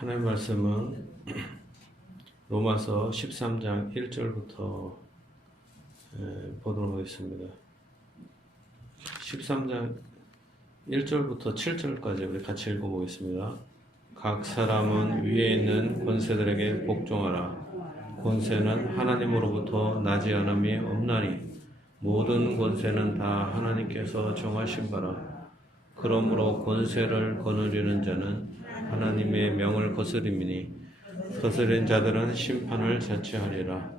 하나님 말씀은 로마서 13장 1절부터 보도록 하겠습니다. 13장 1절부터 7절까지 우리 같이 읽어보겠습니다. 각 사람은 위에 있는 권세들에게 복종하라. 권세는 하나님으로부터 나지 않음이 없나니 모든 권세는 다 하나님께서 정하신 바라. 그러므로 권세를 거느리는 자는 하나님의 명을 거스림이니 거스린 자들은 심판을 자취하리라.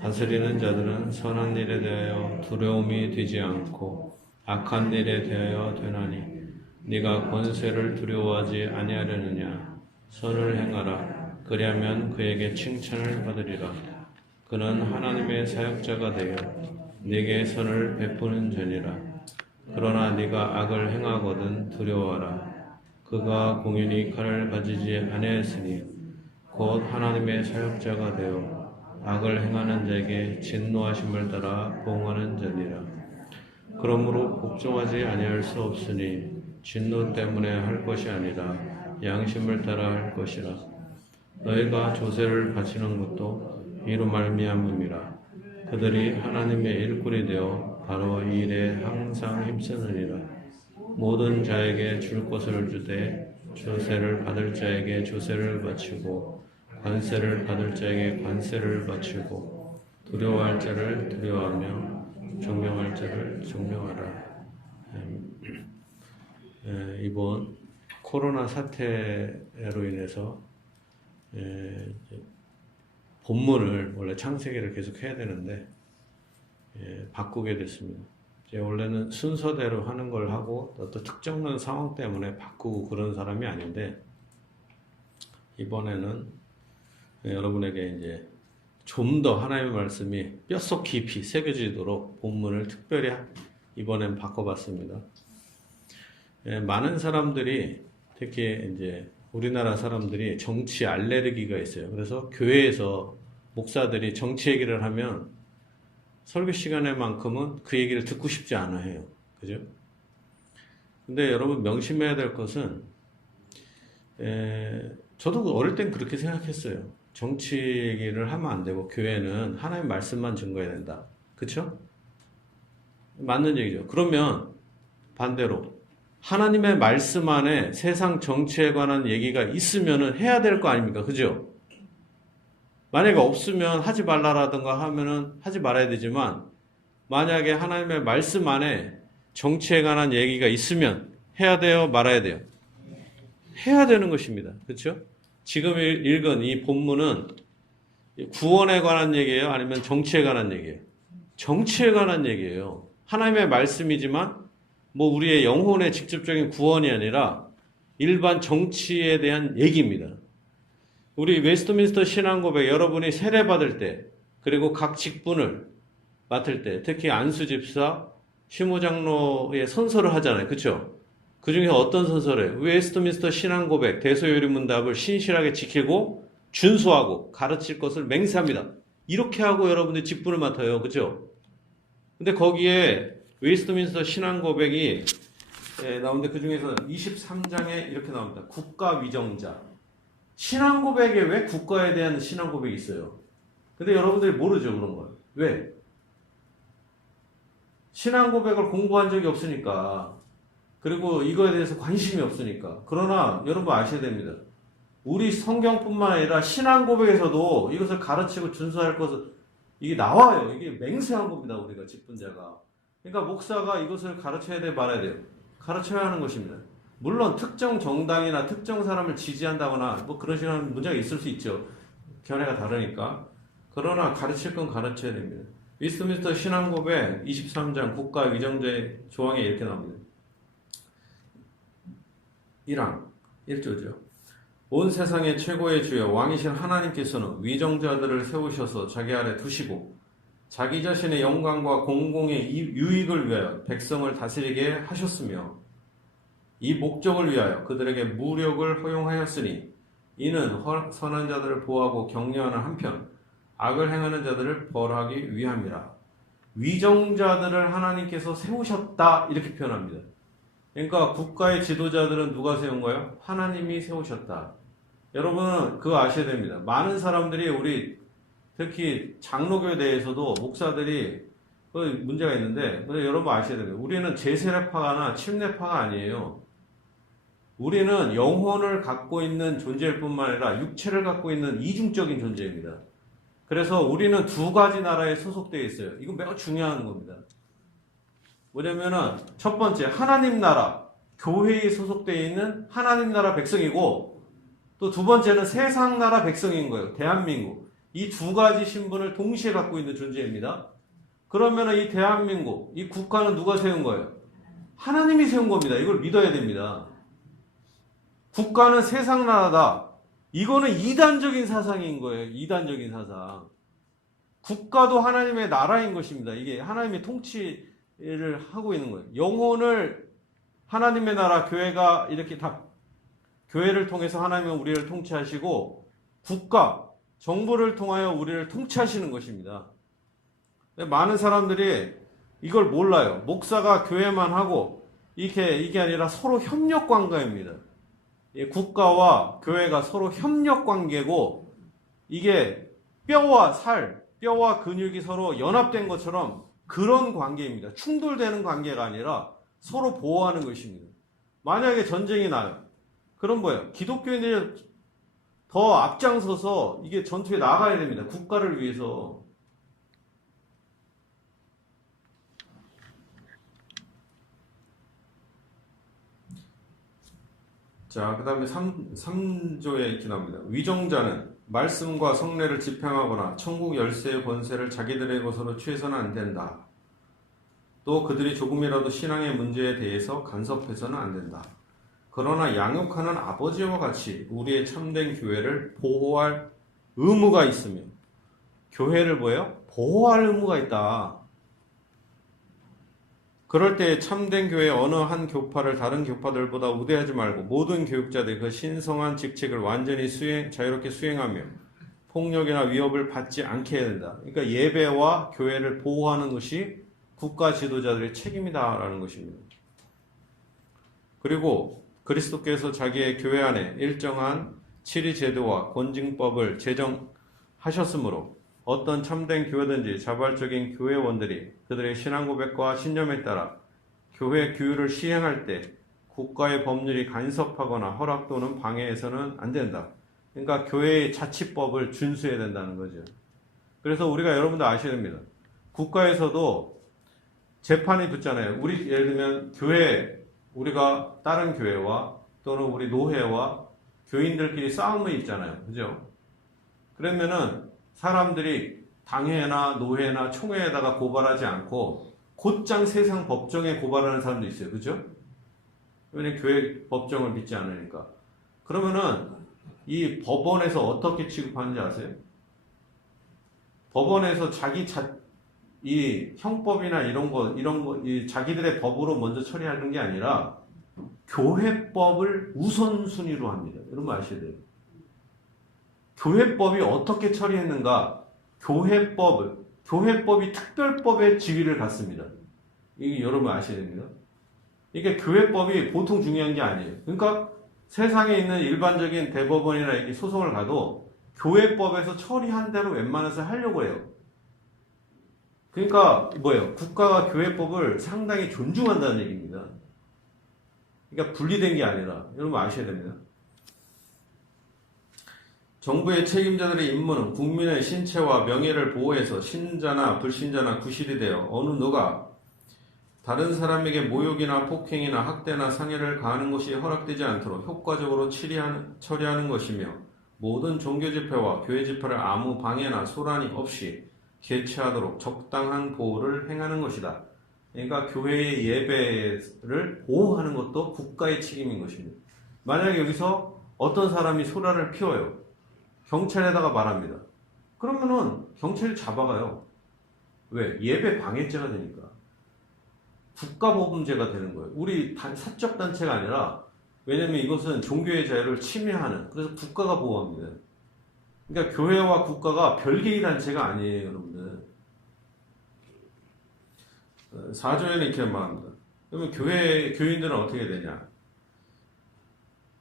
다스리는 자들은 선한 일에 대하여 두려움이 되지 않고 악한 일에 대하여 되나니 네가 권세를 두려워하지 아니하려느냐. 선을 행하라. 그리하면 그에게 칭찬을 받으리라. 그는 하나님의 사역자가 되어 네게 선을 베푸는 자니라. 그러나 네가 악을 행하거든 두려워하라. 그가 공연히 칼을 가지지 아니하였으니 곧 하나님의 사역자가 되어 악을 행하는 자에게 진노하심을 따라 보응하는 자니라. 그러므로 복종하지 아니할 수 없으니 진노 때문에 할 것이 아니라 양심을 따라 할 것이라. 너희가 조세를 바치는 것도 이로 말미암음이라. 그들이 하나님의 일꾼이 되어 바로 이 일에 항상 힘쓰느니라. 모든 자에게 줄 것을 주되 조세를 받을 자에게 조세를 바치고 관세를 받을 자에게 관세를 바치고 두려워할 자를 두려워하며 존경할 자를 존경하라. 이번 코로나 사태로 인해서 본문을 원래 창세기를 계속 해야 되는데 바꾸게 됐습니다. 원래는 순서대로 하는 걸 하고 또 특정한 상황 때문에 바꾸고 그런 사람이 아닌데 이번에는 여러분에게 이제 좀 더 하나님의 말씀이 뼛속 깊이 새겨지도록 본문을 특별히 이번엔 바꿔봤습니다. 많은 사람들이 특히 이제 우리나라 사람들이 정치 알레르기가 있어요. 그래서 교회에서 목사들이 정치 얘기를 하면 설교 시간에만큼은 그 얘기를 듣고 싶지 않아 해요. 그죠? 근데 여러분 명심해야 될 것은, 저도 어릴 땐 그렇게 생각했어요. 정치 얘기를 하면 안 되고, 교회는 하나님 말씀만 증거해야 된다. 그쵸? 맞는 얘기죠. 그러면 반대로, 하나님의 말씀 안에 세상 정치에 관한 얘기가 있으면은 해야 될 거 아닙니까? 그죠? 만약에 없으면 하지 말라라든가 하면은 하지 말아야 되지만 만약에 하나님의 말씀 안에 정치에 관한 얘기가 있으면 해야 돼요? 말아야 돼요? 해야 되는 것입니다. 그렇죠? 지금 읽은 이 본문은 구원에 관한 얘기예요? 아니면 정치에 관한 얘기예요? 정치에 관한 얘기예요. 하나님의 말씀이지만 뭐 우리의 영혼의 직접적인 구원이 아니라 일반 정치에 대한 얘기입니다. 우리 웨스트민스터 신앙고백 여러분이 세례받을 때 그리고 각 직분을 맡을 때 특히 안수집사, 시무장로의 선서를 하잖아요. 그렇죠? 그중에 어떤 선서를 웨스트민스터 신앙고백 대소요리문답을 신실하게 지키고 준수하고 가르칠 것을 맹세합니다. 이렇게 하고 여러분들이 직분을 맡아요. 그렇죠? 근데 거기에 웨스트민스터 신앙고백이 나오는데 그중에서 23장에 이렇게 나옵니다. 국가위정자. 신앙고백에 왜 국가에 대한 신앙고백이 있어요? 근데 여러분들이 모르죠, 그런 걸. 왜? 신앙고백을 공부한 적이 없으니까. 그리고 이거에 대해서 관심이 없으니까. 그러나 여러분 아셔야 됩니다. 우리 성경뿐만 아니라 신앙고백에서도 이것을 가르치고 준수할 것을 이게 나와요. 이게 맹세한 겁니다, 우리가 직분자가. 그러니까 목사가 이것을 가르쳐야 돼, 말아야 돼요. 가르쳐야 하는 것입니다. 물론 특정 정당이나 특정 사람을 지지한다거나 뭐 그런 식으로 문제가 있을 수 있죠. 견해가 다르니까. 그러나 가르칠 건 가르쳐야 됩니다. 웨스트민스터 신앙고백 23장 국가위정제 조항에 이렇게 나옵니다. 1항 1조죠. 온 세상의 최고의 주여 왕이신 하나님께서는 위정자들을 세우셔서 자기 아래 두시고 자기 자신의 영광과 공공의 유익을 위하여 백성을 다스리게 하셨으며 이 목적을 위하여 그들에게 무력을 허용하였으니 이는 선한 자들을 보호하고 격려하는 한편 악을 행하는 자들을 벌하기 위함이라. 위정자들을 하나님께서 세우셨다 이렇게 표현합니다. 그러니까 국가의 지도자들은 누가 세운 거예요? 하나님이 세우셨다. 여러분은 그거 아셔야 됩니다. 많은 사람들이 우리 특히 장로교에 대해서도 목사들이 그 문제가 있는데, 근데 여러분 아셔야 됩니다. 우리는 제세례파나 침례파가 아니에요. 우리는 영혼을 갖고 있는 존재일 뿐만 아니라 육체를 갖고 있는 이중적인 존재입니다. 그래서 우리는 두 가지 나라에 소속되어 있어요. 이건 매우 중요한 겁니다. 뭐냐면은 첫 번째 하나님 나라, 교회에 소속되어 있는 하나님 나라 백성이고, 또 두 번째는 세상 나라 백성인 거예요. 대한민국. 이 두 가지 신분을 동시에 갖고 있는 존재입니다. 그러면은 이 대한민국, 이 국가는 누가 세운 거예요? 하나님이 세운 겁니다. 이걸 믿어야 됩니다. 국가는 세상 나라다. 이거는 이단적인 사상인 거예요. 이단적인 사상. 국가도 하나님의 나라인 것입니다. 이게 하나님의 통치를 하고 있는 거예요. 영혼을 하나님의 나라, 교회가 이렇게 다, 교회를 통해서 하나님은 우리를 통치하시고, 국가, 정부를 통하여 우리를 통치하시는 것입니다. 많은 사람들이 이걸 몰라요. 목사가 교회만 하고, 이게 아니라 서로 협력 관계입니다. 국가와 교회가 서로 협력 관계고, 이게 뼈와 살, 뼈와 근육이 서로 연합된 것처럼 그런 관계입니다. 충돌되는 관계가 아니라 서로 보호하는 것입니다. 만약에 전쟁이 나요. 그럼 뭐예요? 기독교인들이 더 앞장서서 이게 전투에 나가야 됩니다. 국가를 위해서. 자, 그 다음에 3조에 이렇게 나옵니다. 위정자는 말씀과 성례를 집행하거나 천국 열쇠의 권세를 자기들의 것으로 취해서는 안 된다. 또 그들이 조금이라도 신앙의 문제에 대해서 간섭해서는 안 된다. 그러나 양육하는 아버지와 같이 우리의 참된 교회를 보호할 의무가 있으며, 교회를 뭐예요? 보호할 의무가 있다. 그럴 때 참된 교회 어느 한 교파를 다른 교파들보다 우대하지 말고 모든 교육자들 그 신성한 직책을 완전히 자유롭게 수행하며 폭력이나 위협을 받지 않게 해야 된다. 그러니까 예배와 교회를 보호하는 것이 국가 지도자들의 책임이다라는 것입니다. 그리고 그리스도께서 자기의 교회 안에 일정한 치리 제도와 권징법을 제정하셨으므로 어떤 참된 교회든지 자발적인 교회원들이 그들의 신앙 고백과 신념에 따라 교회 규율을 시행할 때 국가의 법률이 간섭하거나 허락 또는 방해해서는 안 된다. 그러니까 교회의 자치법을 준수해야 된다는 거죠. 그래서 우리가 여러분들 아셔야 됩니다. 국가에서도 재판이 붙잖아요. 우리 예를 들면 교회, 우리가 다른 교회와 또는 우리 노회와 교인들끼리 싸움이 있잖아요. 그죠? 그러면은 사람들이 당회나 노회나 총회에다가 고발하지 않고 곧장 세상 법정에 고발하는 사람도 있어요. 그죠? 왜냐면 교회 법정을 믿지 않으니까. 그러면은 이 법원에서 어떻게 취급하는지 아세요? 법원에서 이 형법이나 이런 거, 자기들의 법으로 먼저 처리하는 게 아니라 교회법을 우선순위로 합니다. 여러분 아셔야 돼요. 교회법이 어떻게 처리했는가? 교회법이 특별법의 지위를 갖습니다. 이게 여러분 아셔야 됩니다. 이게 교회법이 보통 중요한 게 아니에요. 그러니까 세상에 있는 일반적인 대법원이나 이렇게 소송을 가도 교회법에서 처리한 대로 웬만해서 하려고 해요. 그러니까 뭐예요? 국가가 교회법을 상당히 존중한다는 얘기입니다. 그러니까 분리된 게 아니라 여러분 아셔야 됩니다. 정부의 책임자들의 임무는 국민의 신체와 명예를 보호해서 신자나 불신자나 구실이 되어 어느 누가 다른 사람에게 모욕이나 폭행이나 학대나 상해를 가하는 것이 허락되지 않도록 효과적으로 처리하는 것이며 모든 종교 집회와 교회 집회를 아무 방해나 소란이 없이 개최하도록 적당한 보호를 행하는 것이다. 그러니까 교회의 예배를 보호하는 것도 국가의 책임인 것입니다. 만약에 여기서 어떤 사람이 소란을 피워요. 경찰에다가 말합니다. 그러면은 경찰이 잡아가요. 왜? 예배 방해죄가 되니까. 국가보범죄가 되는 거예요. 우리 사적 단체가 아니라, 왜냐면 이것은 종교의 자유를 침해하는, 그래서 국가가 보호합니다. 그러니까 교회와 국가가 별개의 단체가 아니에요, 여러분들. 4조에는 이렇게 말합니다. 그러면 교인들은 어떻게 되냐?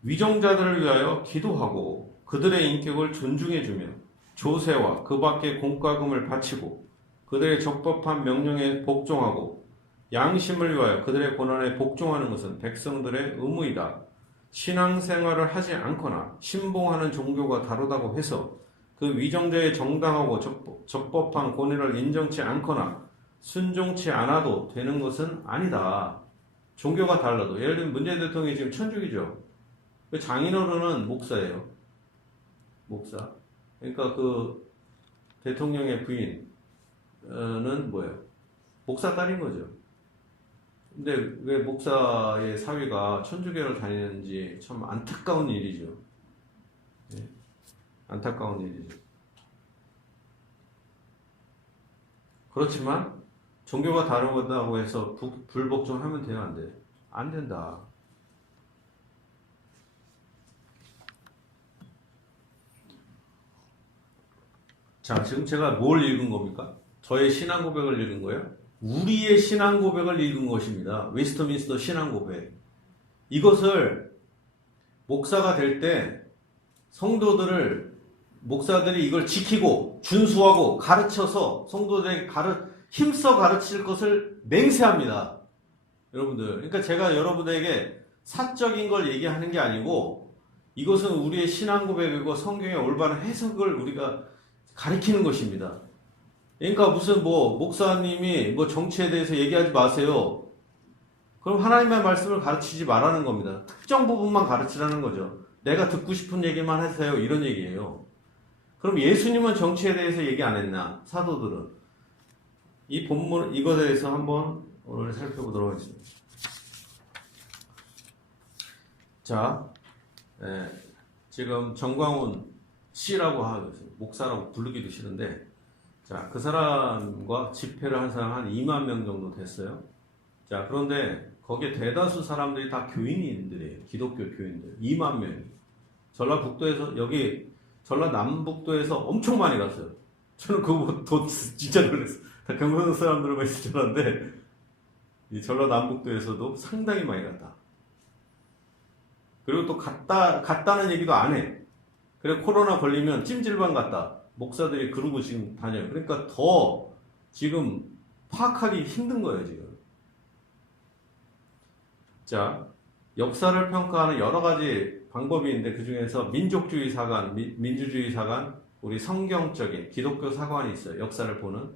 위정자들을 위하여 기도하고 그들의 인격을 존중해주며 조세와 그 밖의 공과금을 바치고 그들의 적법한 명령에 복종하고 양심을 위하여 그들의 고난에 복종하는 것은 백성들의 의무이다. 신앙생활을 하지 않거나 신봉하는 종교가 다르다고 해서 그 위정자의 정당하고 적법한 권위를 인정치 않거나 순종치 않아도 되는 것은 아니다. 종교가 달라도 예를 들면 문재인 대통령이 지금 천주교죠. 장인어른은 목사예요. 목사. 그러니까 그 대통령의 부인은 뭐예요? 목사 딸인 거죠. 근데 왜 목사의 사위가 천주교를 다니는지 참 안타까운 일이죠. 네. 안타까운 일이죠. 그렇지만 종교가 다르다고 해서 불복종하면 돼요, 안 돼? 안 된다. 자, 지금 제가 뭘 읽은 겁니까? 저의 신앙 고백을 읽은 거예요? 우리의 신앙 고백을 읽은 것입니다. 웨스트민스터 신앙 고백. 이것을 목사가 될 때 목사들이 이걸 지키고 준수하고 가르쳐서 성도들에게 힘써 가르칠 것을 맹세합니다. 여러분들. 그러니까 제가 여러분들에게 사적인 걸 얘기하는 게 아니고 이것은 우리의 신앙 고백이고 성경의 올바른 해석을 우리가 가르치는 것입니다. 그러니까 무슨 목사님이 정치에 대해서 얘기하지 마세요. 그럼 하나님의 말씀을 가르치지 말라는 겁니다. 특정 부분만 가르치라는 거죠. 내가 듣고 싶은 얘기만 하세요. 이런 얘기예요. 그럼 예수님은 정치에 대해서 얘기 안 했나? 사도들은. 이 본문, 이것에 대해서 한번 오늘 살펴보도록 하겠습니다. 자, 지금 정광훈 씨라고 하겠습니다. 목사라고 부르기도 싫은데, 자, 그 사람과 집회를 한 사람 한 2만 명 정도 됐어요. 자, 그런데 거기에 대다수 사람들이 다 교인들이에요. 기독교 교인들. 2만 명이. 전라북도에서, 여기 전라남북도에서 엄청 많이 갔어요. 저는 그거 진짜 놀랐어요. 다 경상 사람들만 있을 줄 알았는데, 이 전라남북도에서도 상당히 많이 갔다. 그리고 또 갔다는 얘기도 안 해. 그래, 코로나 걸리면 찜질방 갔다. 목사들이 그러고 지금 다녀요. 그러니까 더 지금 파악하기 힘든 거예요, 지금. 자, 역사를 평가하는 여러 가지 방법이 있는데 그 중에서 민족주의 사관, 민주주의 사관, 우리 성경적인 기독교 사관이 있어요. 역사를 보는.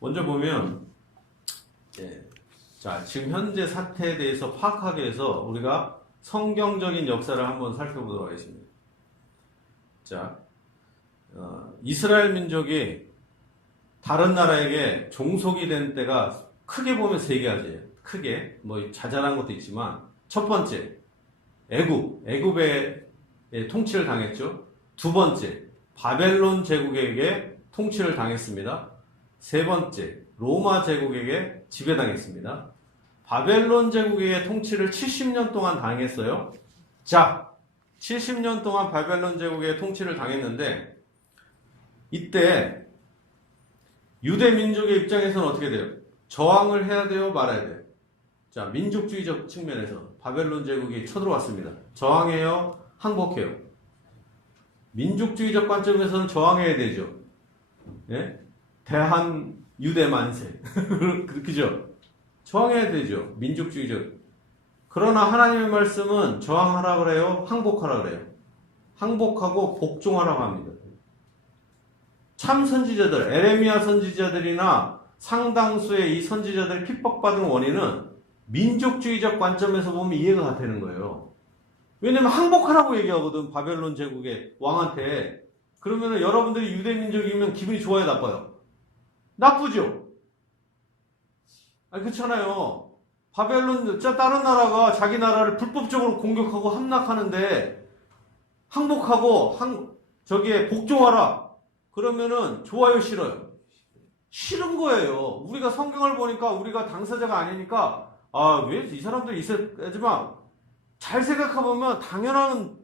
먼저 보면, 자, 지금 현재 사태에 대해서 파악하기 위해서 우리가 성경적인 역사를 한번 살펴보도록 하겠습니다. 자, 이스라엘 민족이 다른 나라에게 종속이 된 때가 크게 보면 세 가지예요. 크게 자잘한 것도 있지만 첫 번째 애굽의 통치를 당했죠. 두 번째 바벨론 제국에게 통치를 당했습니다. 세 번째 로마 제국에게 지배당했습니다. 바벨론 제국에게 통치를 70년 동안 당했어요. 자, 70년 동안 바벨론 제국의 통치를 당했는데 이때 유대 민족의 입장에서는 어떻게 돼요? 저항을 해야 돼요? 말아야 돼요? 자, 민족주의적 측면에서 바벨론 제국이 쳐들어왔습니다. 저항해요? 항복해요? 민족주의적 관점에서는 저항해야 되죠. 예? 대한 유대 만세. 그죠? 저항해야 되죠. 민족주의적. 그러나 하나님의 말씀은 저항하라 그래요? 항복하라 그래요? 항복하고 복종하라고 합니다. 참 선지자들, 에레미야 선지자들이나 상당수의 이 선지자들이 핍박받은 원인은 민족주의적 관점에서 보면 이해가 되는 거예요. 왜냐면 항복하라고 얘기하거든, 바벨론 제국의 왕한테. 그러면 여러분들이 유대민족이면 기분이 좋아요, 나빠요? 나쁘죠? 그렇잖아요. 바벨론, 다른 나라가 자기 나라를 불법적으로 공격하고 함락하는데 항복하고 저기에 복종하라. 그러면은 좋아요, 싫어요? 싫은 거예요. 우리가 성경을 보니까 우리가 당사자가 아니니까 왜 이 사람들 하지만 잘 생각해보면 당연한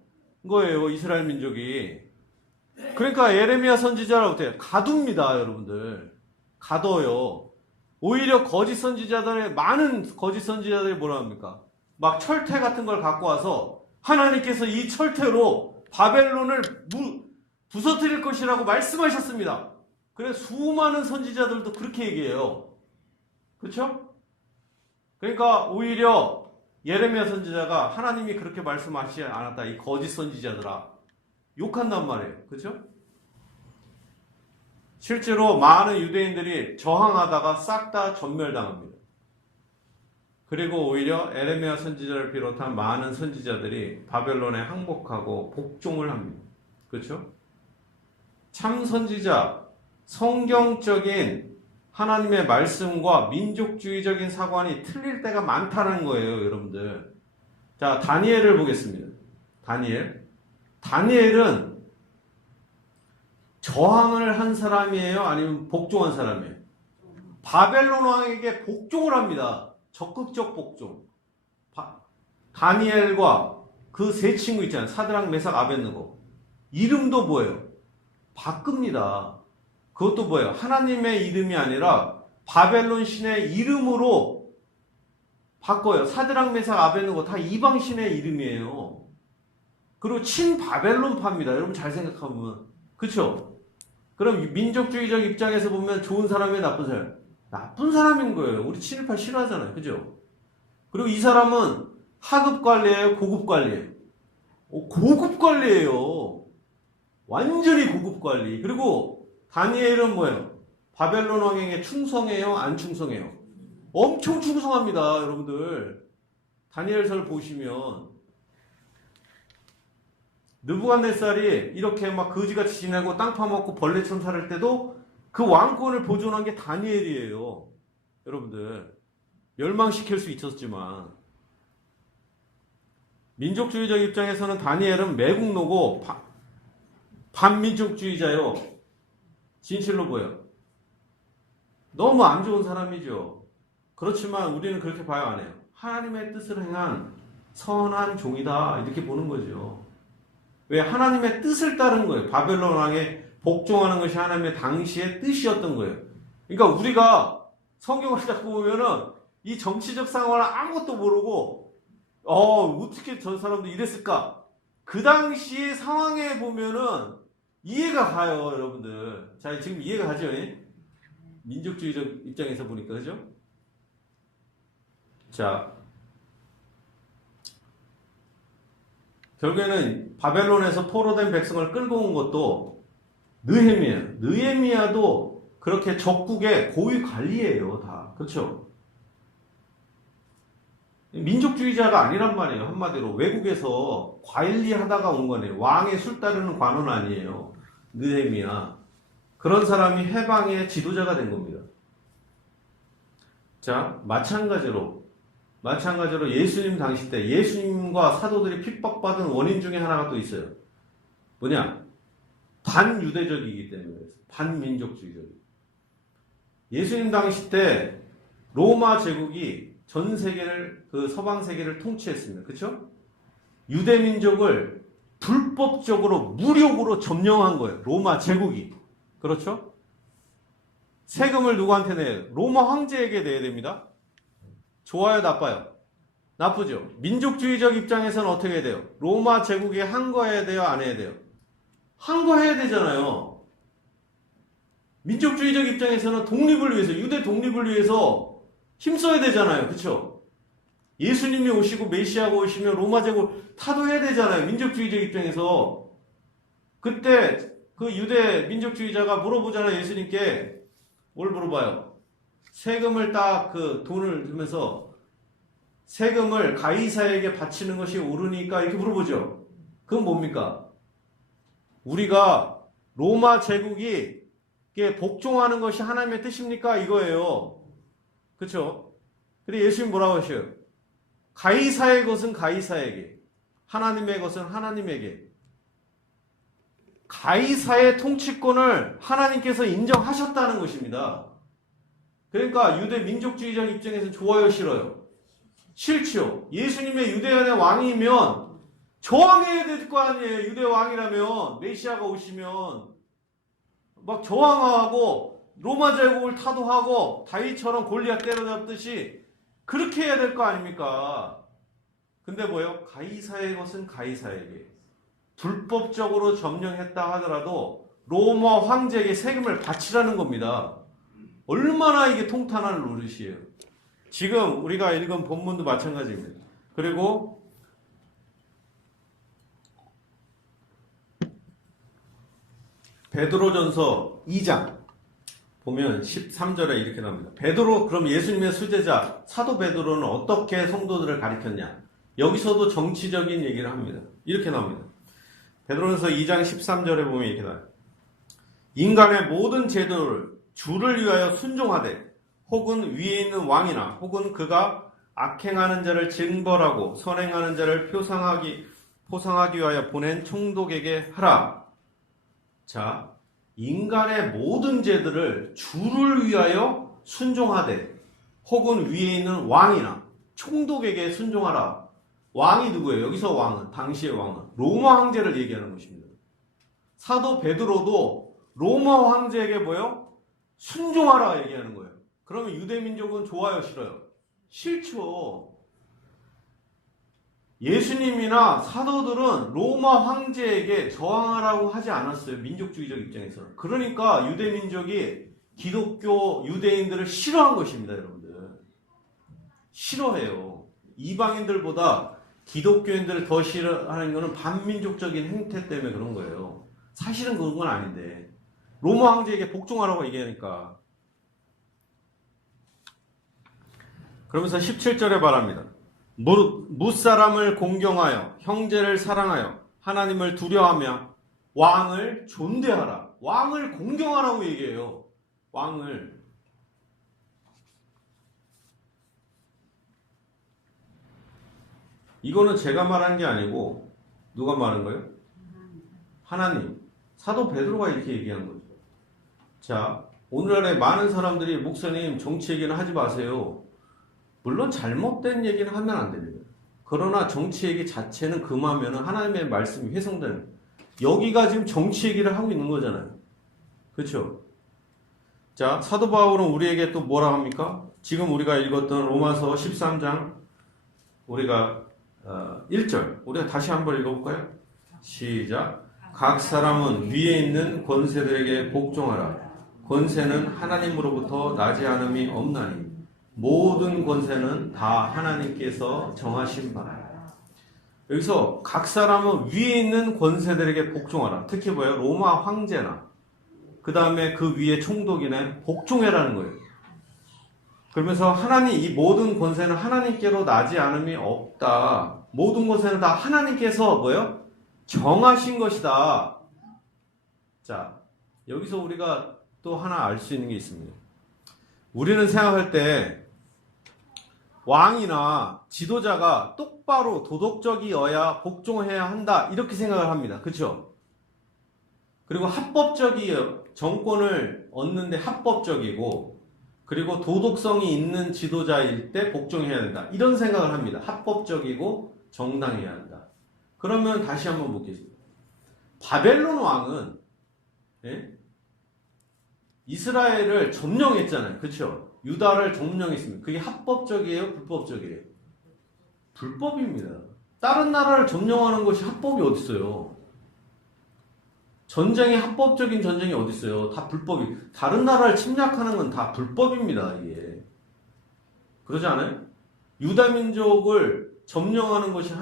거예요, 이스라엘 민족이. 그러니까 에레미야 선지자라고 돼요. 가둡니다, 여러분들. 가둬요. 오히려 많은 거짓 선지자들이 뭐라 합니까? 막 철퇴 같은 걸 갖고 와서 하나님께서 이 철퇴로 바벨론을 부서뜨릴 것이라고 말씀하셨습니다. 그래서 수많은 선지자들도 그렇게 얘기해요. 그렇죠? 그러니까 오히려 예레미야 선지자가 하나님이 그렇게 말씀하시지 않았다. 이 거짓 선지자들아. 욕한단 말이에요. 그렇죠? 실제로 많은 유대인들이 저항하다가 싹 다 전멸당합니다. 그리고 오히려 에레미야 선지자를 비롯한 많은 선지자들이 바벨론에 항복하고 복종을 합니다. 그렇죠? 참 선지자, 성경적인 하나님의 말씀과 민족주의적인 사관이 틀릴 때가 많다는 거예요, 여러분들. 자, 다니엘을 보겠습니다. 다니엘은 저항을 한 사람이에요? 아니면 복종한 사람이에요? 바벨론 왕에게 복종을 합니다. 적극적 복종. 다니엘과 그 세 친구 있잖아요. 사드락, 메삭, 아벳느고. 이름도 뭐예요? 바꿉니다. 그것도 뭐예요? 하나님의 이름이 아니라 바벨론 신의 이름으로 바꿔요. 사드락, 메삭, 아벳느고 다 이방 신의 이름이에요. 그리고 친바벨론파입니다. 여러분 잘 생각하면. 그쵸? 그럼 민족주의적 입장에서 보면 좋은 사람이에요? 나쁜 사람? 나쁜 사람인 거예요. 우리 친일파 싫어하잖아요. 그죠? 그리고 이 사람은 하급 관리예요? 고급 관리예요? 고급 관리예요. 완전히 고급 관리. 그리고 다니엘은 뭐예요? 바벨론 왕에게 충성해요? 안 충성해요? 엄청 충성합니다. 여러분들. 다니엘서를 보시면 느부갓네살이 이렇게 막 거지같이 지내고 땅 파먹고 벌레처럼 살 때도 그 왕권을 보존한 게 다니엘이에요. 여러분들. 멸망시킬 수 있었지만 민족주의적 입장에서는 다니엘은 매국노고 반민족주의자요. 진실로 보여. 너무 안 좋은 사람이죠. 그렇지만 우리는 그렇게 봐요, 안 해요? 하나님의 뜻을 행한 선한 종이다. 이렇게 보는 거죠. 왜? 하나님의 뜻을 따른 거예요. 바벨론 왕에 복종하는 것이 하나님의 당시의 뜻이었던 거예요. 그러니까 우리가 성경을 자꾸 보면은 이 정치적 상황을 아무것도 모르고 어떻게 저 사람도 이랬을까? 그 당시의 상황에 보면은 이해가 가요, 여러분들. 자, 지금 이해가 가죠? 민족주의적 입장에서 보니까, 그죠? 자, 결국에는 바벨론에서 포로된 백성을 끌고 온 것도 느헤미야도 그렇게 적국의 고위 관리예요, 다. 그렇죠? 민족주의자가 아니란 말이에요. 한마디로 외국에서 관리하다가 온 거네요. 왕의 술 따르는 관원 아니에요. 느헤미야. 그런 사람이 해방의 지도자가 된 겁니다. 자, 마찬가지로 예수님 당시 때 예수님과 사도들이 핍박받은 원인 중에 하나가 또 있어요. 뭐냐? 반유대적이기 때문에 반민족주의적이에요. 예수님 당시 때 로마 제국이 전 세계를, 그 서방 세계를 통치했습니다. 그렇죠? 유대 민족을 불법적으로 무력으로 점령한 거예요. 로마 제국이. 그렇죠? 세금을 누구한테 내요? 로마 황제에게 내야 됩니다. 좋아요, 나빠요? 나쁘죠? 민족주의적 입장에서는 어떻게 돼요? 로마 제국에 항거해야 돼요, 안 해야 돼요? 항거해야 되잖아요. 민족주의적 입장에서는 독립을 위해서, 유대 독립을 위해서 힘써야 되잖아요. 그렇죠? 예수님이 오시고 메시아가 오시면 로마 제국 타도해야 되잖아요. 민족주의적 입장에서. 그때 그 유대 민족주의자가 물어보잖아요. 예수님께. 뭘 물어봐요? 세금을 딱 그 돈을 들면서 세금을 가이사에게 바치는 것이 옳으니까 이렇게 물어보죠. 그건 뭡니까? 우리가 로마 제국이 복종하는 것이 하나님의 뜻입니까? 이거예요. 그렇죠? 근데 예수님 뭐라고 하셔요? 가이사의 것은 가이사에게, 하나님의 것은 하나님에게. 가이사의 통치권을 하나님께서 인정하셨다는 것입니다. 그러니까 유대 민족주의적 입장에서 좋아요, 싫어요? 싫죠. 예수님의 유대인의 왕이면 저항해야 될 거 아니에요. 유대 왕이라면 메시아가 오시면 막 저항하고 로마 제국을 타도하고 다윗처럼 골리앗 때려잡듯이 그렇게 해야 될 거 아닙니까? 근데 뭐예요? 가이사의 것은 가이사에게, 불법적으로 점령했다 하더라도 로마 황제에게 세금을 바치라는 겁니다. 얼마나 이게 통탄한 노릇이에요. 지금 우리가 읽은 본문도 마찬가지입니다. 그리고 베드로전서 2장 보면 13절에 이렇게 나옵니다. 베드로, 그럼 예수님의 수제자 사도 베드로는 어떻게 성도들을 가리켰냐? 여기서도 정치적인 얘기를 합니다. 이렇게 나옵니다. 베드로전서 2장 13절에 보면 이렇게 나와요. 인간의 모든 제도를 주를 위하여 순종하되 혹은 위에 있는 왕이나 혹은 그가 악행하는 자를 징벌하고 선행하는 자를 포상하기 위하여 보낸 총독에게 하라. 자, 인간의 모든 죄들을 주를 위하여 순종하되 혹은 위에 있는 왕이나 총독에게 순종하라. 왕이 누구예요? 여기서 왕은, 당시의 왕은 로마 황제를 얘기하는 것입니다. 사도 베드로도 로마 황제에게 뭐예요? 순종하라 얘기하는 거예요. 그러면 유대민족은 좋아요, 싫어요? 싫죠. 예수님이나 사도들은 로마 황제에게 저항하라고 하지 않았어요. 민족주의적 입장에서는. 그러니까 유대민족이 기독교 유대인들을 싫어한 것입니다, 여러분들. 싫어해요. 이방인들보다 기독교인들을 더 싫어하는 것은 반민족적인 행태 때문에 그런 거예요. 사실은 그런 건 아닌데. 로마 황제에게 복종하라고 얘기하니까. 그러면서 17절에 말합니다. 무사람을 공경하여 형제를 사랑하여 하나님을 두려워하며 왕을 존대하라. 왕을 공경하라고 얘기해요. 왕을. 이거는 제가 말한 게 아니고 누가 말한 거예요? 하나님. 사도 베드로가 이렇게 얘기한 거죠. 자, 오늘날에 많은 사람들이 목사님 정치 얘기는 하지 마세요. 물론 잘못된 얘기는 하면 안 됩니다. 그러나 정치 얘기 자체는 금하면 하나님의 말씀이 훼손되는. 여기가 지금 정치 얘기를 하고 있는 거잖아요. 그렇죠? 자, 사도 바울은 우리에게 또 뭐라 합니까? 지금 우리가 읽었던 로마서 13장 우리가 1절 우리가 다시 한번 읽어볼까요? 시작. 각 사람은 위에 있는 권세들에게 복종하라. 권세는 하나님으로부터 나지 않음이 없나니 모든 권세는 다 하나님께서 정하신 바라. 여기서 각 사람은 위에 있는 권세들에게 복종하라. 특히 뭐예요? 로마 황제나 그 다음에 그 위에 총독이나 복종해라는 거예요. 그러면서 하나님, 이 모든 권세는 하나님께로 나지 않음이 없다. 모든 권세는 다 하나님께서 뭐예요? 정하신 것이다. 자, 여기서 우리가 또 하나 알 수 있는 게 있습니다. 우리는 생각할 때 왕이나 지도자가 똑바로 도덕적이어야 복종해야 한다 이렇게 생각을 합니다. 그렇죠? 그리고 합법적이에요. 정권을 얻는데 합법적이고 그리고 도덕성이 있는 지도자일 때 복종해야 된다. 이런 생각을 합니다. 합법적이고 정당해야 한다. 그러면 다시 한번 묻겠습니다. 바벨론 왕은 이스라엘을 점령했잖아요. 그렇죠? 유다를 점령했습니다. 그게 합법적이에요? 불법적이에요? 불법입니다. 다른 나라를 점령하는 것이 합법이 어디 있어요? 전쟁이 합법적인 전쟁이 어디 있어요? 다 불법이. 다른 나라를 침략하는 건 다 불법입니다. 이게. 그러지 않아요? 유다 민족을 점령하는 것이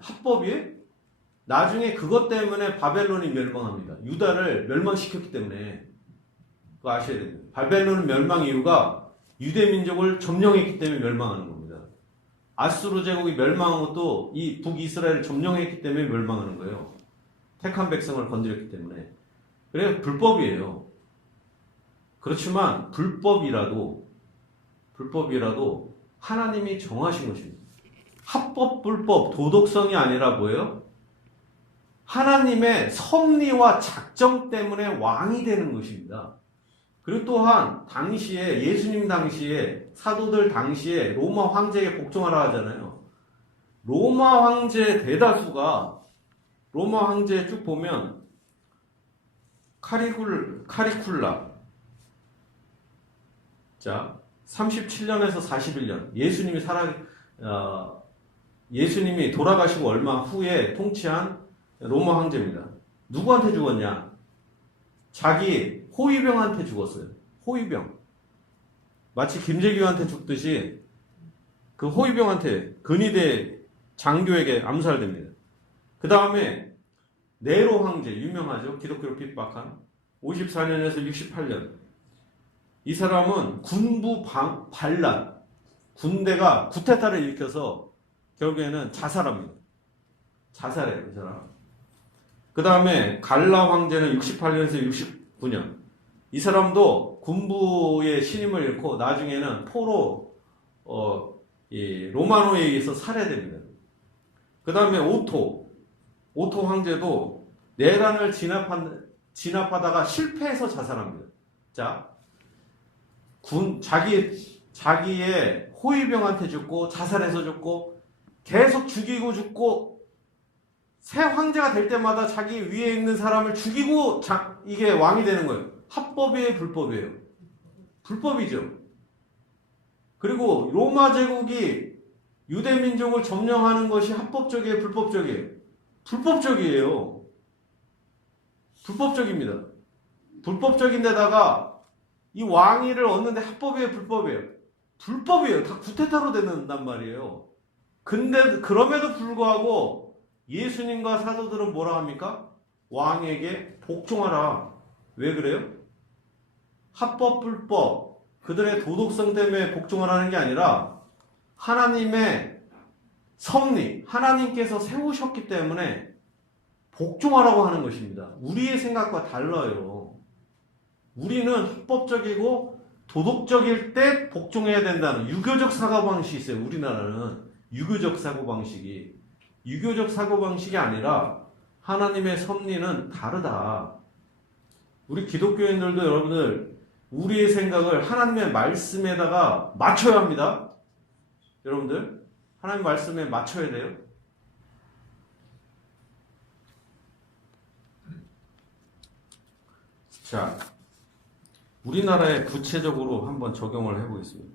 합법이에요? 나중에 그것 때문에 바벨론이 멸망합니다. 유다를 멸망시켰기 때문에. 그거 아셔야 됩니다. 바벨론 멸망 이유가 유대 민족을 점령했기 때문에 멸망하는 겁니다. 아수르 제국이 멸망한 것도 이 북이스라엘을 점령했기 때문에 멸망하는 거예요. 택한 백성을 건드렸기 때문에. 그래서 불법이에요. 그렇지만 불법이라도 하나님이 정하신 것입니다. 합법, 불법, 도덕성이 아니라 뭐예요? 하나님의 섭리와 작정 때문에 왕이 되는 것입니다. 그리고 또한 당시에 예수님 당시에 사도들 당시에 로마 황제에게 복종하라 하잖아요. 로마 황제 대다수가 로마 황제 쭉 보면 카리쿨라 자 37년에서 41년 예수님이 예수님이 돌아가시고 얼마 후에 통치한 로마 황제입니다. 누구한테 죽었냐? 자기 호위병한테 죽었어요. 호위병. 마치 김재규한테 죽듯이 그 호위병한테 근위대 장교에게 암살됩니다. 그 다음에 네로 황제 유명하죠. 기독교를 핍박한 54년에서 68년. 이 사람은 군부 반란, 군대가 쿠데타를 일으켜서 결국에는 자살합니다. 자살해요, 이 사람. 그 다음에 갈라 황제는 68년에서 69년. 이 사람도 군부의 신임을 잃고 나중에는 포로 이 로마노에 의해서 살해됩니다. 그 다음에 오토 황제도 내란을 진압하다가 실패해서 자살합니다. 자, 자기의 호위병한테 죽고 자살해서 죽고 계속 죽이고 새 황제가 될 때마다 자기 위에 있는 사람을 죽이고 이게 왕이 되는 거예요. 합법이에요, 불법이에요? 불법이죠. 그리고 로마 제국이 유대 민족을 점령하는 것이 합법적이에요, 불법적이에요? 불법적이에요. 불법적입니다. 불법적인데다가 이 왕위를 얻는데 합법이에요, 불법이에요? 불법이에요. 다 쿠데타로 된단 말이에요. 근데 그럼에도 불구하고 예수님과 사도들은 뭐라 합니까? 왕에게 복종하라. 왜 그래요? 합법, 불법, 그들의 도덕성 때문에 복종하라는 게 아니라 하나님의 섭리, 하나님께서 세우셨기 때문에 복종하라고 하는 것입니다. 우리의 생각과 달라요. 우리는 합법적이고 도덕적일 때 복종해야 된다는 유교적 사고방식이 있어요. 우리나라는 유교적 사고방식이. 유교적 사고방식이 아니라 하나님의 섭리는 다르다. 우리 기독교인들도 여러분들 우리의 생각을 하나님의 말씀에다가 맞춰야 합니다. 여러분들 하나님 말씀에 맞춰야 돼요. 자, 우리나라에 구체적으로 한번 적용을 해보겠습니다.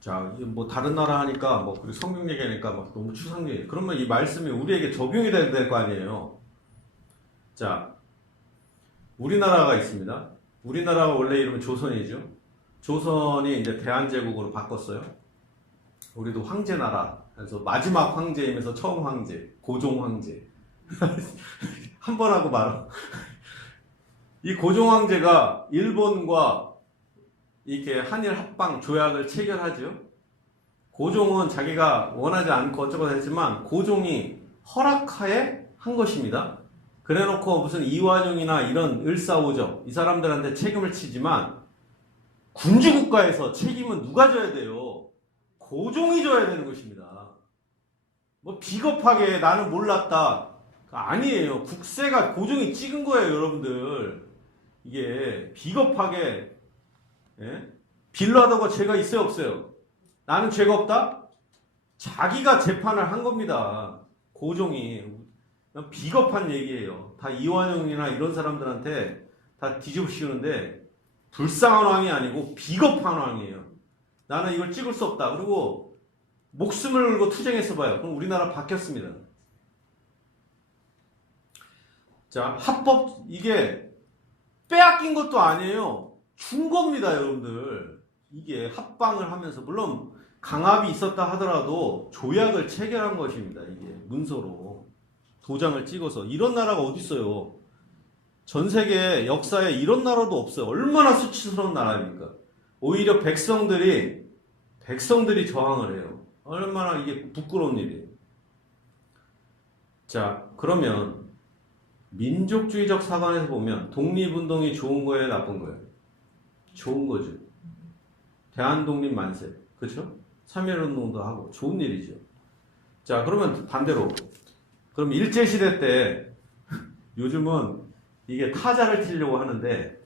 자, 뭐 다른 나라 하니까 뭐 그리고 성경 얘기하니까 막 너무 추상적이에요. 그러면 이 말씀이 우리에게 적용이 돼야 될 거 아니에요. 자, 우리나라가 있습니다. 우리나라가 원래 이름은 조선이죠. 조선이 이제 대한제국으로 바꿨어요. 우리도 황제나라. 그래서 마지막 황제이면서 처음 황제, 고종 황제. 한 번 하고 말아. 이 고종 황제가 일본과 이렇게 한일 합방 조약을 체결하죠. 고종은 자기가 원하지 않고 어쩌고 했지만 고종이 허락하에 한 것입니다. 그래놓고 무슨 이완용이나 이런 을사오적 이 사람들한테 책임을 치지만 군주국가에서 책임은 누가 져야 돼요? 고종이 져야 되는 것입니다. 뭐 비겁하게 나는 몰랐다. 아니에요. 국세가 고종이 찍은 거예요, 여러분들. 이게 비겁하게 빌라도가 죄가 있어요, 없어요? 나는 죄가 없다? 자기가 재판을 한 겁니다. 고종이. 비겁한 얘기예요. 다 이완용이나 이런 사람들한테 다 뒤집어 씌우는데 불쌍한 왕이 아니고 비겁한 왕이에요. 나는 이걸 찍을 수 없다. 그리고 목숨을 걸고 투쟁했어 봐요. 그럼 우리나라 바뀌었습니다. 자, 합법, 이게 빼앗긴 것도 아니에요. 준 겁니다, 여러분들. 이게 합방을 하면서, 물론 강압이 있었다 하더라도 조약을 체결한 것입니다. 이게 문서로 도장을 찍어서. 이런 나라가 어디 있어요? 전 세계 역사에 이런 나라도 없어요. 얼마나 수치스러운 나라입니까? 오히려 백성들이 저항을 해요. 얼마나 이게 부끄러운 일이에요. 자, 그러면 민족주의적 사관에서 보면 독립운동이 좋은 거예요, 나쁜 거예요? 좋은 거죠. 대한독립 만세, 그렇죠? 3.1운동도 하고 좋은 일이죠. 자, 그러면 반대로 그럼 일제시대 때 요즘은 이게 타자를 치려고 하는데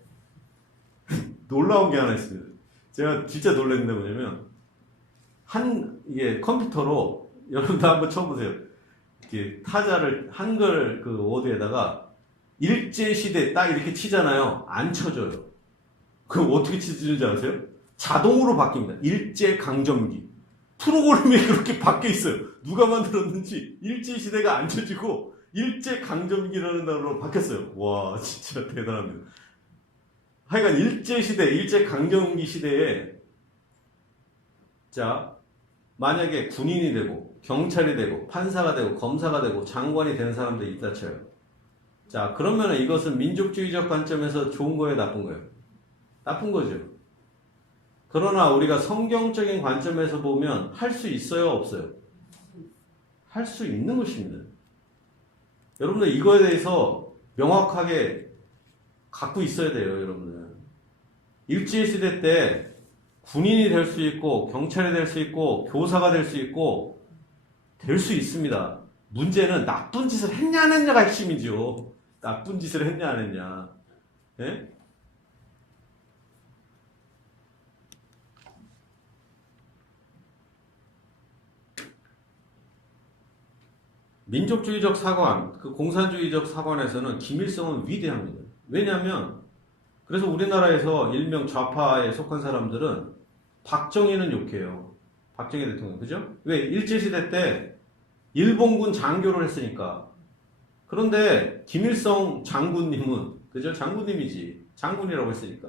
놀라운 게 하나 있습니다. 제가 진짜 놀랐는데 뭐냐면 이게 컴퓨터로 여러분도 한번 쳐보세요. 이렇게 타자를 한글 그 워드에다가 일제시대 딱 이렇게 치잖아요. 안 쳐져요. 그럼 어떻게 치는지 아세요? 자동으로 바뀝니다. 일제강점기. 프로그램이 그렇게 바뀌어 있어요. 누가 만들었는지 일제시대가 안 쳐지고 일제강점기라는 단어로 바뀌었어요. 와, 진짜 대단합니다. 하여간 일제시대, 일제강점기 시대에 자, 만약에 군인이 되고 경찰이 되고 판사가 되고 검사가 되고 장관이 되는 사람들이 있다 쳐요. 자, 그러면 이것은 민족주의적 관점에서 좋은 거예요, 나쁜 거예요? 나쁜 거죠. 그러나 우리가 성경적인 관점에서 보면 할 수 있어요, 없어요? 할 수 있는 것입니다. 여러분들 이거에 대해서 명확하게 갖고 있어야 돼요, 여러분들. 일제시대 때 군인이 될 수 있고 경찰이 될 수 있고 교사가 될 수 있고 될 수 있습니다. 문제는 나쁜 짓을 했냐 안 했냐가 핵심이죠. 나쁜 짓을 했냐 안 했냐. 예? 민족주의적 사관, 그 공산주의적 사관에서는 김일성은 위대합니다. 왜냐하면 그래서 우리나라에서 일명 좌파에 속한 사람들은 박정희는 욕해요. 박정희 대통령, 그죠? 왜? 일제시대 때 일본군 장교를 했으니까. 그런데 김일성 장군님은, 그죠? 장군님이지. 장군이라고 했으니까.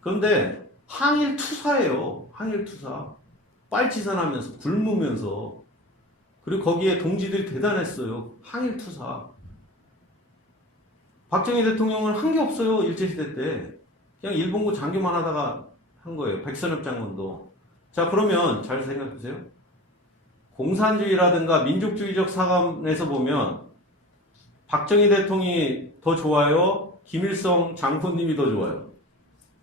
그런데 항일투사예요. 항일투사. 빨치산하면서, 굶으면서. 그리고 거기에 동지들이 대단했어요. 항일투사. 박정희 대통령은 한 게 없어요. 일제시대 때. 그냥 일본군 장교만 하다가 한 거예요. 백선엽 장군도. 자, 그러면 잘 생각해보세요. 공산주의라든가 민족주의적 사관에서 보면 박정희 대통령이 더 좋아요? 김일성 장군님이 더 좋아요?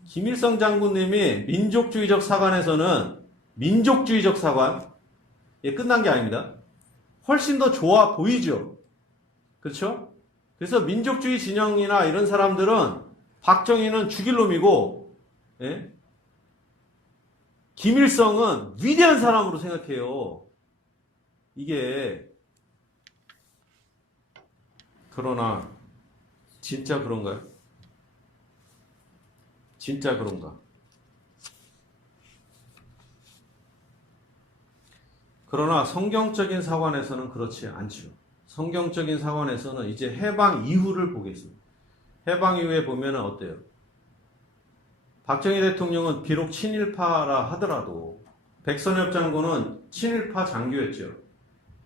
김일성 장군님이 민족주의적 사관에서는 민족주의적 사관, 예, 끝난 게 아닙니다. 훨씬 더 좋아 보이죠? 그렇죠? 그래서 민족주의 진영이나 이런 사람들은 박정희는 죽일 놈이고, 예? 김일성은 위대한 사람으로 생각해요. 이게 그러나 진짜 그런가요? 진짜 그런가? 그러나 성경적인 사관에서는 그렇지 않죠. 성경적인 사관에서는 이제 해방 이후를 보겠습니다. 해방 이후에 보면은 어때요? 박정희 대통령은 비록 친일파라 하더라도 백선엽 장군은 친일파 장교였죠.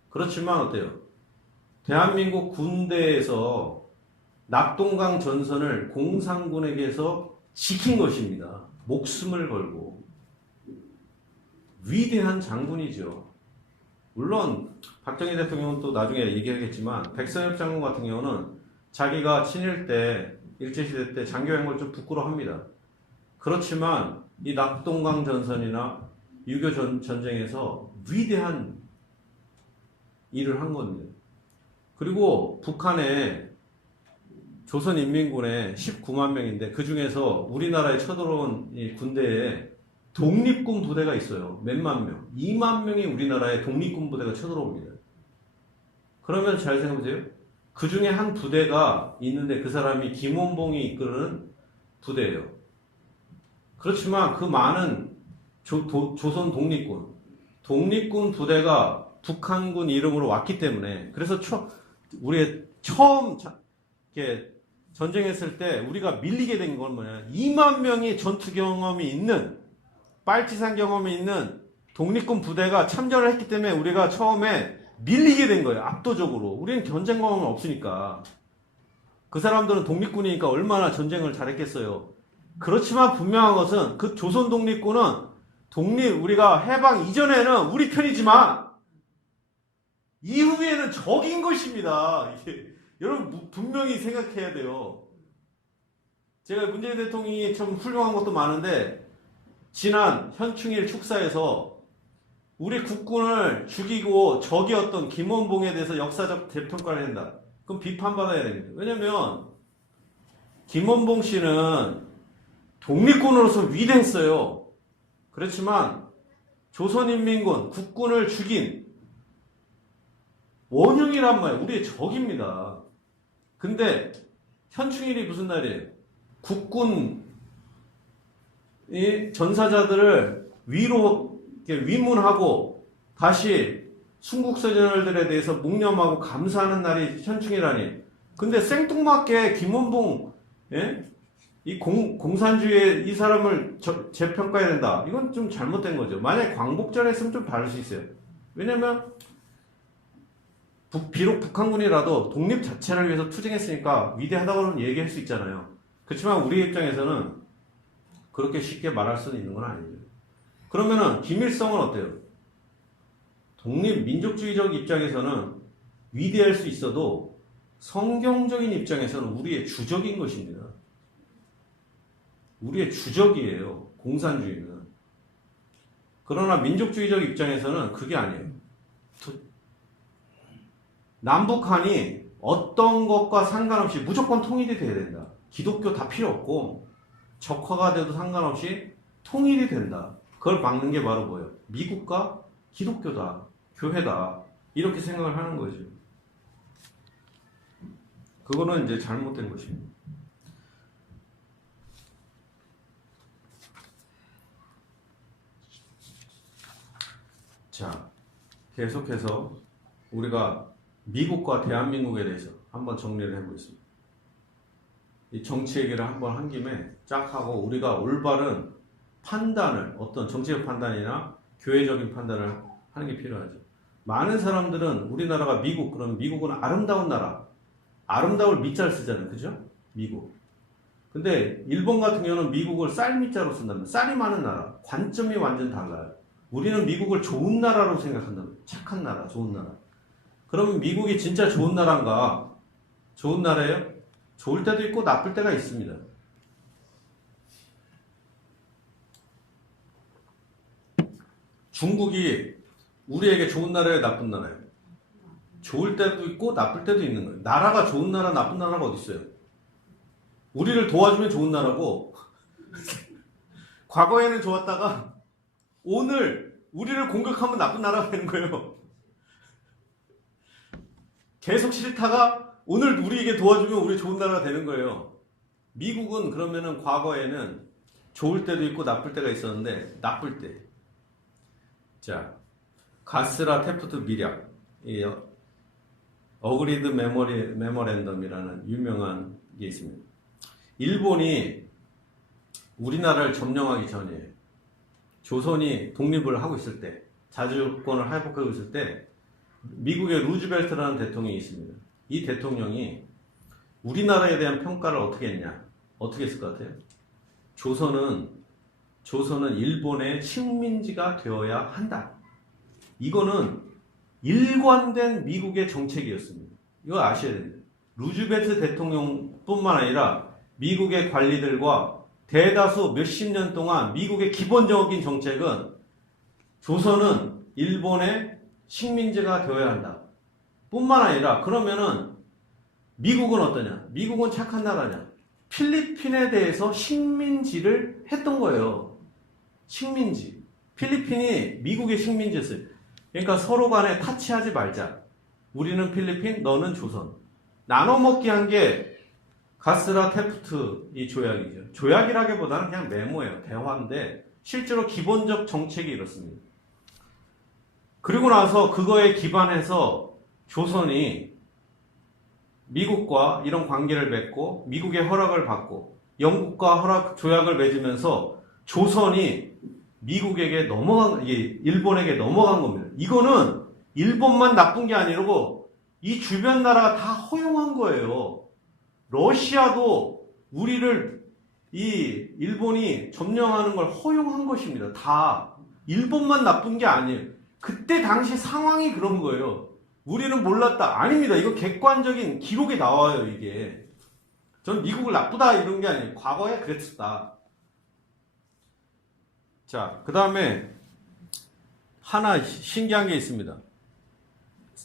그렇지만 어때요? 대한민국 군대에서 낙동강 전선을 공산군에게서 지킨 것입니다. 목숨을 걸고. 위대한 장군이죠. 물론 박정희 대통령은 또 나중에 얘기하겠지만 백선엽 장군 같은 경우는 자기가 친일 때 일제시대 때 장교한 걸 좀 부끄러워합니다. 그렇지만 이 낙동강 전선이나 6.25 전쟁에서 위대한 일을 한 겁니다. 그리고 북한에 조선인민군에 19만 명인데 그 중에서 우리나라에 쳐들어온 이 군대에 독립군 부대가 있어요. 몇만 명. 2만 명이 우리나라에 독립군 부대가 쳐들어옵니다. 그러면 잘 생각해보세요. 그 중에 한 부대가 있는데 그 사람이 김원봉이 이끄는 부대예요. 그렇지만 그 많은 조선 독립군 부대가 북한군 이름으로 왔기 때문에 그래서 우리 처음 이렇게 전쟁했을 때 우리가 밀리게 된 건 뭐냐? 2만 명이 전투 경험이 있는 빨치산 경험이 있는 독립군 부대가 참전을 했기 때문에 우리가 처음에 밀리게 된 거예요. 압도적으로. 우리는 전쟁 경험은 없으니까. 그 사람들은 독립군이니까 얼마나 전쟁을 잘했겠어요. 그렇지만 분명한 것은 그 조선 독립군은 우리가 해방 이전에는 우리 편이지만 이후에는 적인 것입니다. 여러분 분명히 생각해야 돼요. 제가 문재인 대통령이 참 훌륭한 것도 많은데 지난 현충일 축사에서 우리 국군을 죽이고 적이었던 김원봉에 대해서 역사적 재평가를 한다. 그럼 비판받아야 됩니다. 왜냐면 김원봉 씨는 독립군으로서 위대했어요. 그렇지만 조선인민군 국군을 죽인 원흉이란 말, 우리의 적입니다. 근데 현충일이 무슨 날이에요? 국군 이 전사자들을 이렇게 위문하고 다시 순국선열들에 대해서 묵념하고 감사하는 날이 현충이라니. 근데 생뚱맞게 김원봉, 예? 이 공산주의의 이 사람을 재평가해야 된다. 이건 좀 잘못된 거죠. 만약에 광복절 했으면 좀 다를 수 있어요. 왜냐면 비록 북한군이라도 독립 자체를 위해서 투쟁했으니까 위대하다고는 얘기할 수 있잖아요. 그렇지만 우리 입장에서는 그렇게 쉽게 말할 수는 있는 건 아니에요. 그러면은 김일성은 어때요? 독립민족주의적 입장에서는 위대할 수 있어도 성경적인 입장에서는 우리의 주적인 것입니다. 우리의 주적이에요. 공산주의는. 그러나 민족주의적 입장에서는 그게 아니에요. 남북한이 어떤 것과 상관없이 무조건 통일이 돼야 된다. 기독교 다 필요 없고 적화가 돼도 상관없이 통일이 된다. 그걸 막는 게 바로 뭐예요? 미국과 기독교다. 교회다. 이렇게 생각을 하는 거죠. 그거는 이제 잘못된 것입니다. 자, 계속해서 우리가 미국과 대한민국에 대해서 한번 정리를 해보겠습니다. 이 정치 얘기를 한번 한 김에 쫙 하고 우리가 올바른 판단을, 어떤 정치적 판단이나 교회적인 판단을 하는 게 필요하죠. 많은 사람들은 우리나라가 미국, 그럼 미국은 아름다운 나라, 아름다울 미자를 쓰잖아요. 그죠? 미국. 근데 일본 같은 경우는 미국을 쌀 미자로 쓴다면 쌀이 많은 나라, 관점이 완전 달라요. 우리는 미국을 좋은 나라로 생각한다면, 착한 나라, 좋은 나라. 그러면 미국이 진짜 좋은 나라인가? 좋은 나라예요? 좋을 때도 있고 나쁠 때가 있습니다. 중국이 우리에게 좋은 나라예요, 나쁜 나라예요? 좋을 때도 있고 나쁠 때도 있는 거예요. 나라가 좋은 나라, 나쁜 나라가 어디 있어요? 우리를 도와주면 좋은 나라고 과거에는 좋았다가 오늘 우리를 공격하면 나쁜 나라가 되는 거예요. 계속 싫다가 오늘 우리에게 도와주면 우리 좋은 나라가 되는 거예요. 미국은 그러면은 과거에는 좋을 때도 있고 나쁠 때가 있었는데 나쁠 때. 자, 가스라 테프트 미략. 이 어그리드 메모랜덤이라는 유명한 게 있습니다. 일본이 우리나라를 점령하기 전에 조선이 독립을 하고 있을 때, 자주권을 회복하고 있을 때 미국의 루즈벨트라는 대통령이 있습니다. 이 대통령이 우리나라에 대한 평가를 어떻게 했냐? 어떻게 했을 것 같아요? 조선은 일본의 식민지가 되어야 한다. 이거는 일관된 미국의 정책이었습니다. 이거 아셔야 됩니다. 루즈벨트 대통령뿐만 아니라 미국의 관리들과 대다수 몇십 년 동안 미국의 기본적인 정책은 조선은 일본의 식민지가 되어야 한다. 뿐만 아니라 그러면은 미국은 어떠냐? 미국은 착한 나라냐? 필리핀에 대해서 식민지를 했던 거예요. 식민지. 필리핀이 미국의 식민지였어요. 그러니까 서로 간에 타치하지 말자. 우리는 필리핀, 너는 조선. 나눠먹기 한 게 가스라 테프트 이 조약이죠. 조약이라기보다는 그냥 메모예요. 대화인데 실제로 기본적 정책이 이렇습니다. 그리고 나서 그거에 기반해서 조선이 미국과 이런 관계를 맺고 미국의 허락을 받고 영국과 조약을 맺으면서 조선이 미국에게 일본에게 넘어간 겁니다. 이거는 일본만 나쁜 게 아니고 이 주변 나라가 다 허용한 거예요. 러시아도 우리를 일본이 점령하는 걸 허용한 것입니다. 다 일본만 나쁜 게 아니에요. 그때 당시 상황이 그런 거예요. 우리는 몰랐다. 아닙니다. 이거 객관적인 기록에 나와요, 이게. 전 미국을 나쁘다 이런 게 아니에요. 과거에 그랬었다. 자, 그 다음에 하나 신기한 게 있습니다.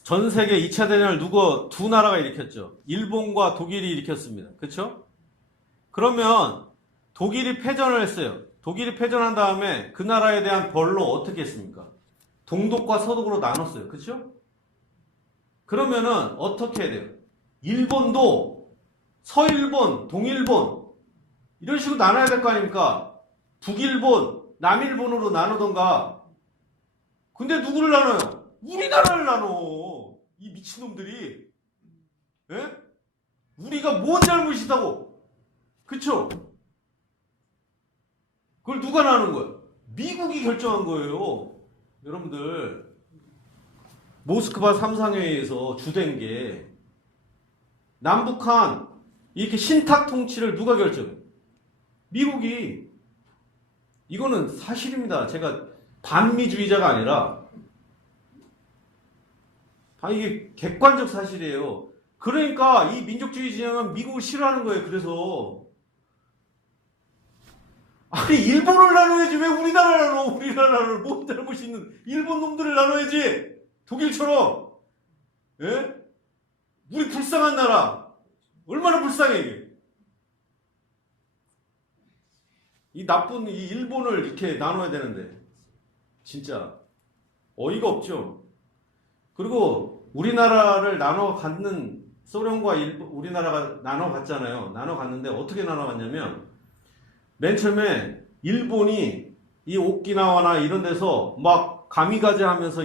전 세계 2차 대전을 두 나라가 일으켰죠. 일본과 독일이 일으켰습니다. 그렇죠? 그러면 독일이 패전을 했어요. 독일이 패전한 다음에 그 나라에 대한 벌로 어떻게 했습니까? 동독과 서독으로 나눴어요. 그렇죠? 그러면은 어떻게 해야 돼요? 일본도 서일본, 동일본 이런 식으로 나눠야 될 거 아닙니까? 북일본, 남일본으로 나누던가. 근데 누구를 나눠요? 우리나라를 나눠. 이 미친놈들이. 예? 우리가 뭔 잘못이 있다고. 그쵸? 그걸 누가 나눈 거야? 미국이 결정한 거예요. 여러분들, 모스크바 3상회의에서 주된 게 남북한 이렇게 신탁 통치를 누가 결정해? 미국이. 이거는 사실입니다. 제가 반미주의자가 아니라 이게 객관적 사실이에요. 그러니까 이 민족주의 진영은 미국을 싫어하는 거예요. 그래서 아니 일본을 나눠야지 왜 우리나라를 나눠? 우리나라를 뭔 잘못이 있는 일본 놈들을 나눠야지. 독일처럼. 예? 우리 불쌍한 나라. 얼마나 불쌍해 이게. 이 나쁜 이 일본을 이렇게 나눠야 되는데 진짜 어이가 없죠. 그리고 우리나라를 나눠 갖는 소련과 우리나라가 나눠 갔잖아요. 나눠 갔는데 어떻게 나눠 갔냐면 맨 처음에 일본이 이 오키나와나 이런 데서 막 가미가제 하면서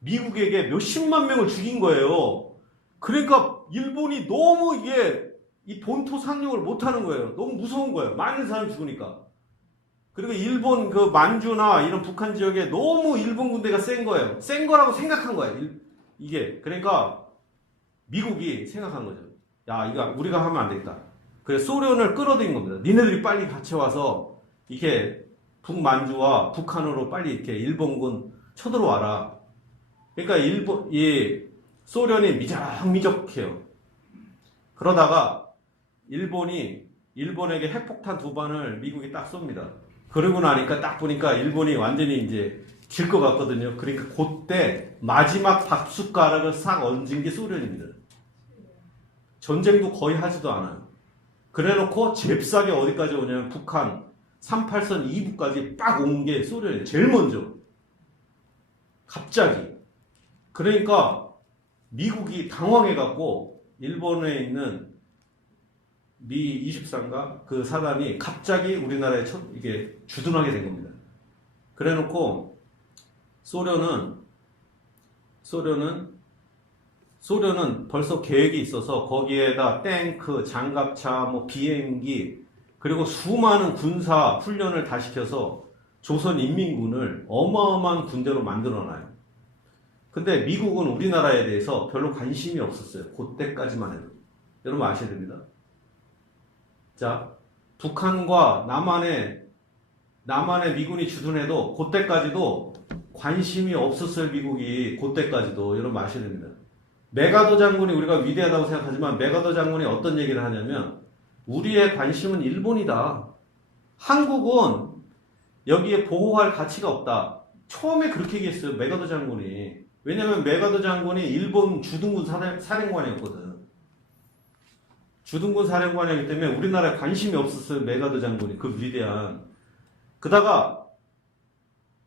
미국에게 몇십만 명을 죽인 거예요. 그러니까 일본이 너무 이게 이 본토 상륙을 못 하는 거예요. 너무 무서운 거예요. 많은 사람이 죽으니까. 그리고 일본 그 만주나 이런 북한 지역에 너무 일본 군대가 센 거예요. 센 거라고 생각한 거예요. 이게. 그러니까 미국이 생각한 거죠. 야, 이거 우리가 하면 안 되겠다. 그래서 소련을 끌어들인 겁니다. 니네들이 빨리 같이 와서 이렇게 북만주와 북한으로 빨리 이렇게 일본군 쳐들어와라. 그러니까 소련이 미적미적해요. 그러다가 일본에게 핵폭탄 2발을 미국이 딱 쏩니다. 그러고 나니까 딱 보니까 일본이 완전히 이제 질 것 같거든요. 그러니까 그때 마지막 밥숟가락을 싹 얹은 게 소련입니다. 전쟁도 거의 하지도 않아요. 그래놓고 잽싸게 어디까지 오냐면 북한 38선 2부까지 빡 온 게 소련이에요. 제일 먼저. 갑자기. 그러니까 미국이 당황해갖고 일본에 있는 미 23가 그 사단이 갑자기 우리나라에 이게 주둔하게 된 겁니다. 그래놓고 소련은 벌써 계획이 있어서 거기에다 탱크, 장갑차, 뭐 비행기 그리고 수많은 군사 훈련을 다 시켜서 조선인민군을 어마어마한 군대로 만들어놔요. 근데 미국은 우리나라에 대해서 별로 관심이 없었어요. 그때까지만 해도. 여러분 아셔야 됩니다. 자, 북한과 남한에 미군이 주둔해도 그때까지도 관심이 없었어요. 미국이 그때까지도. 여러분 아셔야 됩니다. 메가더 장군이 우리가 위대하다고 생각하지만 메가더 장군이 어떤 얘기를 하냐면 우리의 관심은 일본이다. 한국은 여기에 보호할 가치가 없다. 처음에 그렇게 얘기했어요. 메가더 장군이. 왜냐면 메가더 장군이 일본 주둔군 사령관이었거든. 주둔군 사령관이기 때문에 우리나라에 관심이 없었어요. 메가더 장군이. 그 위대한.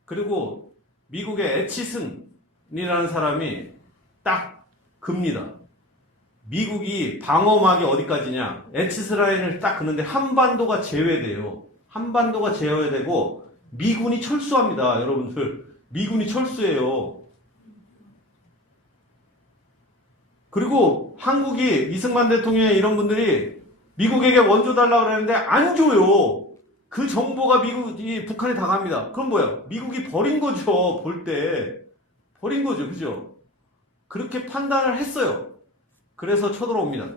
그리고 미국의 애치슨이라는 사람이 딱 긋니다. 미국이 방어막이 어디까지냐. 애치슨 라인을 딱 긋는데 한반도가 제외돼요. 한반도가 제외되고 미군이 철수합니다. 여러분들. 미군이 철수해요. 그리고 한국이 이승만 대통령의 이런 분들이 미국에게 원조 달라고 그러는데 안 줘요. 그 정보가 북한에 다 갑니다. 그럼 뭐야? 미국이 버린 거죠. 볼 때. 버린 거죠. 그죠? 그렇게 판단을 했어요. 그래서 쳐들어옵니다.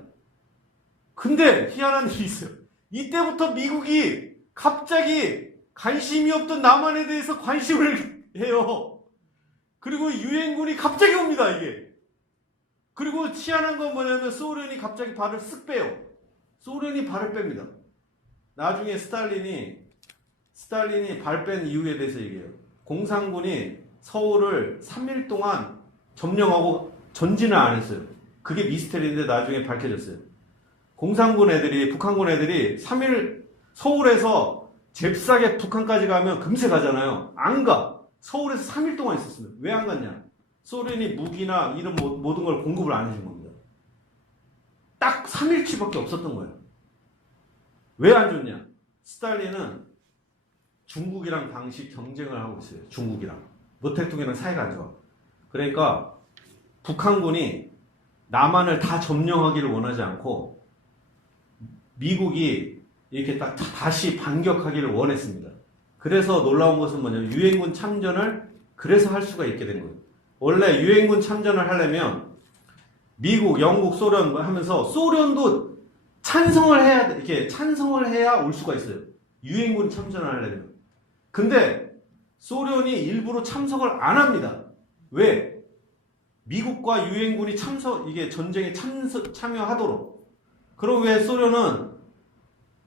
근데 희한한 일이 있어요. 이때부터 미국이 갑자기 관심이 없던 남한에 대해서 관심을 해요. 그리고 유엔군이 갑자기 옵니다. 이게. 그리고 희한한 건 뭐냐면 소련이 갑자기 발을 쓱 빼요. 소련이 발을 뺍니다. 나중에 스탈린이 발 뺀 이유에 대해서 얘기해요. 공산군이 서울을 3일 동안 점령하고 전진을 안 했어요. 그게 미스테리인데 나중에 밝혀졌어요. 북한군 애들이 3일 서울에서 잽싸게 북한까지 가면 금세 가잖아요. 안 가. 서울에서 3일 동안 있었습니다. 왜 안 갔냐? 소련이 무기나 이런 모든 걸 공급을 안 해준 겁니다. 딱 3일치밖에 없었던 거예요. 왜 안 줬냐? 스탈린은 중국이랑 당시 경쟁을 하고 있어요. 중국이랑. 모택동이랑 사이가 안 좋아. 그러니까 북한군이 남한을 다 점령하기를 원하지 않고 미국이 이렇게 딱 다시 반격하기를 원했습니다. 그래서 놀라운 것은 뭐냐면 유엔군 참전을 그래서 할 수가 있게 된 거예요. 원래 유엔군 참전을 하려면 미국, 영국, 소련 하면서 소련도 찬성을 해야 이렇게 찬성을 해야 올 수가 있어요. 유엔군 참전을 하려면. 근데 소련이 일부러 참석을 안 합니다. 왜? 미국과 유엔군이 이게 전쟁에 참여하도록. 그럼 왜 소련은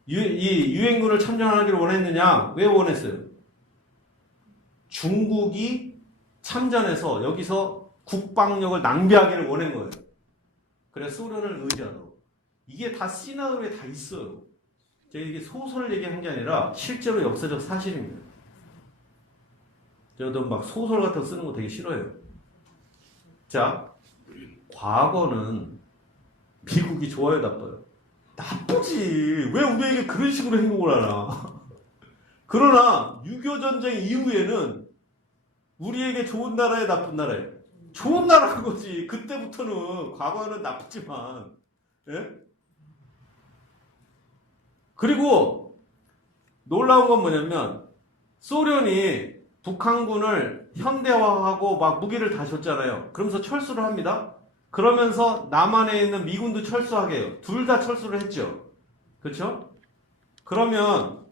이 유엔군을 참전하기를 원했느냐? 왜 원했어요? 중국이 참전해서 여기서 국방력을 낭비하기를 원한 거예요. 그래서 소련을 의지하도록. 이게 다 시나리오에 다 있어요. 제가 이게 소설을 얘기한 게 아니라 실제로 역사적 사실입니다. 저도 막 소설 같은 거 쓰는 거 되게 싫어해요. 자, 과거는 미국이 좋아요, 나빠요? 나쁘지. 왜 우리에게 그런 식으로 행동을 하나? 그러나 6.25 전쟁 이후에는 우리에게 좋은 나라에 나쁜 나라에 좋은 나라인 거지. 그때부터는 과거는 나쁘지만, 예? 그리고 놀라운 건 뭐냐면 소련이 북한군을 현대화하고 막 무기를 다 줬잖아요. 그러면서 철수를 합니다. 그러면서 남한에 있는 미군도 철수하게 해요. 둘 다 철수를 했죠. 그렇죠? 그러면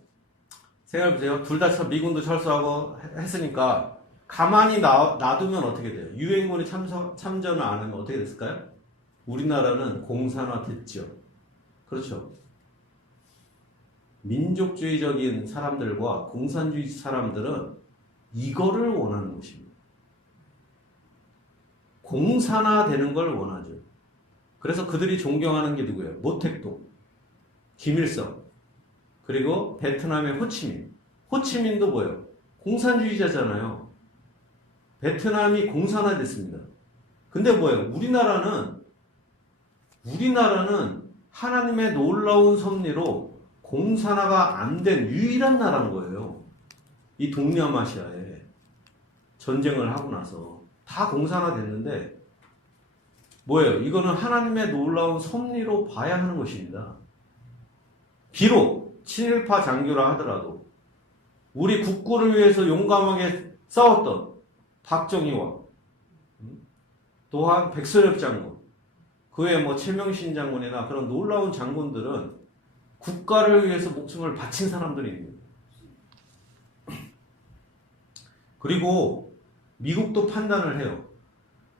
생각해보세요. 둘 다 미군도 철수하고 했으니까 가만히 놔두면 어떻게 돼요? 유엔군이 참전을 안 하면 어떻게 됐을까요? 우리나라는 공산화됐죠. 그렇죠? 민족주의적인 사람들과 공산주의 사람들은 이거를 원하는 것입니다. 공산화되는 걸 원하죠. 그래서 그들이 존경하는 게 누구예요? 모택동, 김일성, 그리고 베트남의 호치민. 호치민도 뭐예요? 공산주의자잖아요. 베트남이 공산화됐습니다. 근데 뭐예요? 우리나라는 하나님의 놀라운 섭리로 공산화가 안 된 유일한 나라인 거예요. 이 동남아시아에 전쟁을 하고 나서 다 공산화됐는데 뭐예요? 이거는 하나님의 놀라운 섭리로 봐야 하는 것입니다. 비록 친일파 장교라 하더라도 우리 국군을 위해서 용감하게 싸웠던 박정희와 또한 백선엽 장군, 그 외에 뭐 최명신 장군이나 그런 놀라운 장군들은 국가를 위해서 목숨을 바친 사람들입니다. 그리고 미국도 판단을 해요.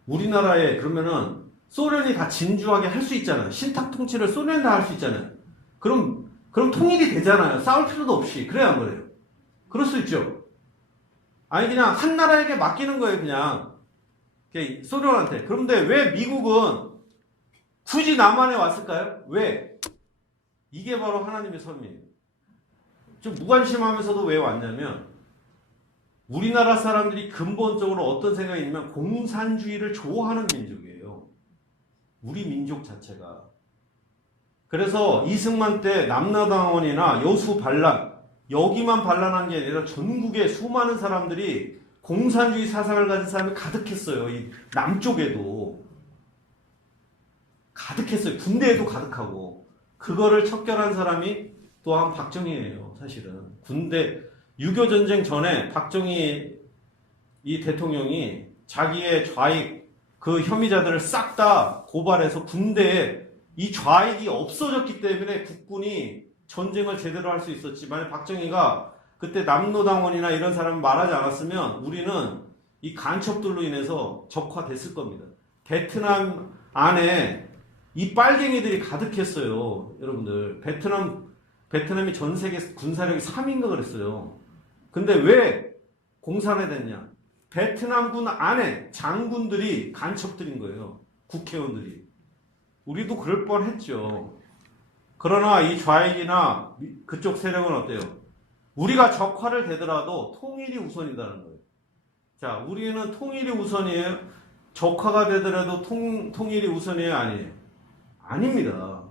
우리나라에 그러면은 소련이 다 진주하게 할 수 있잖아요. 신탁 통치를 소련이 다 할 수 있잖아요. 그럼 통일이 되잖아요. 싸울 필요도 없이. 그래야 안 그래요? 그럴 수 있죠. 아니 그냥 한 나라에게 맡기는 거예요. 그냥 소련한테. 그런데 왜 미국은 굳이 남한에 왔을까요? 왜? 이게 바로 하나님의 섭리예요. 좀 무관심하면서도 왜 왔냐면 우리나라 사람들이 근본적으로 어떤 생각이 있냐면 공산주의를 좋아하는 민족이에요. 우리 민족 자체가. 그래서 이승만 때 남나당원이나 여수 반란, 여기만 반란한 게 아니라 전국에 수많은 사람들이 공산주의 사상을 가진 사람이 가득했어요. 이 남쪽에도 가득했어요. 군대에도 가득하고. 그거를 척결한 사람이 또한 박정희예요. 사실은 군대 6.25 전쟁 전에 박정희 이 대통령이 자기의 좌익 그 혐의자들을 싹 다 고발해서 군대에 이 좌익이 없어졌기 때문에 국군이 전쟁을 제대로 할 수 있었지. 만약 박정희가 그때 남노당원이나 이런 사람을 말하지 않았으면 우리는 이 간첩들로 인해서 적화됐을 겁니다. 베트남 안에 이 빨갱이들이 가득했어요. 여러분들 베트남이 전 세계 군사력이 3위인가 그랬어요. 근데 왜 공산화됐냐? 베트남군 안에 장군들이 간첩들인 거예요. 국회의원들이. 우리도 그럴 뻔했죠. 그러나 이 좌익이나 그쪽 세력은 어때요? 우리가 적화를 되더라도 통일이 우선이라는 거예요. 자, 우리는 통일이 우선이에요? 적화가 되더라도 통일이 우선이에요? 아니에요? 아닙니다.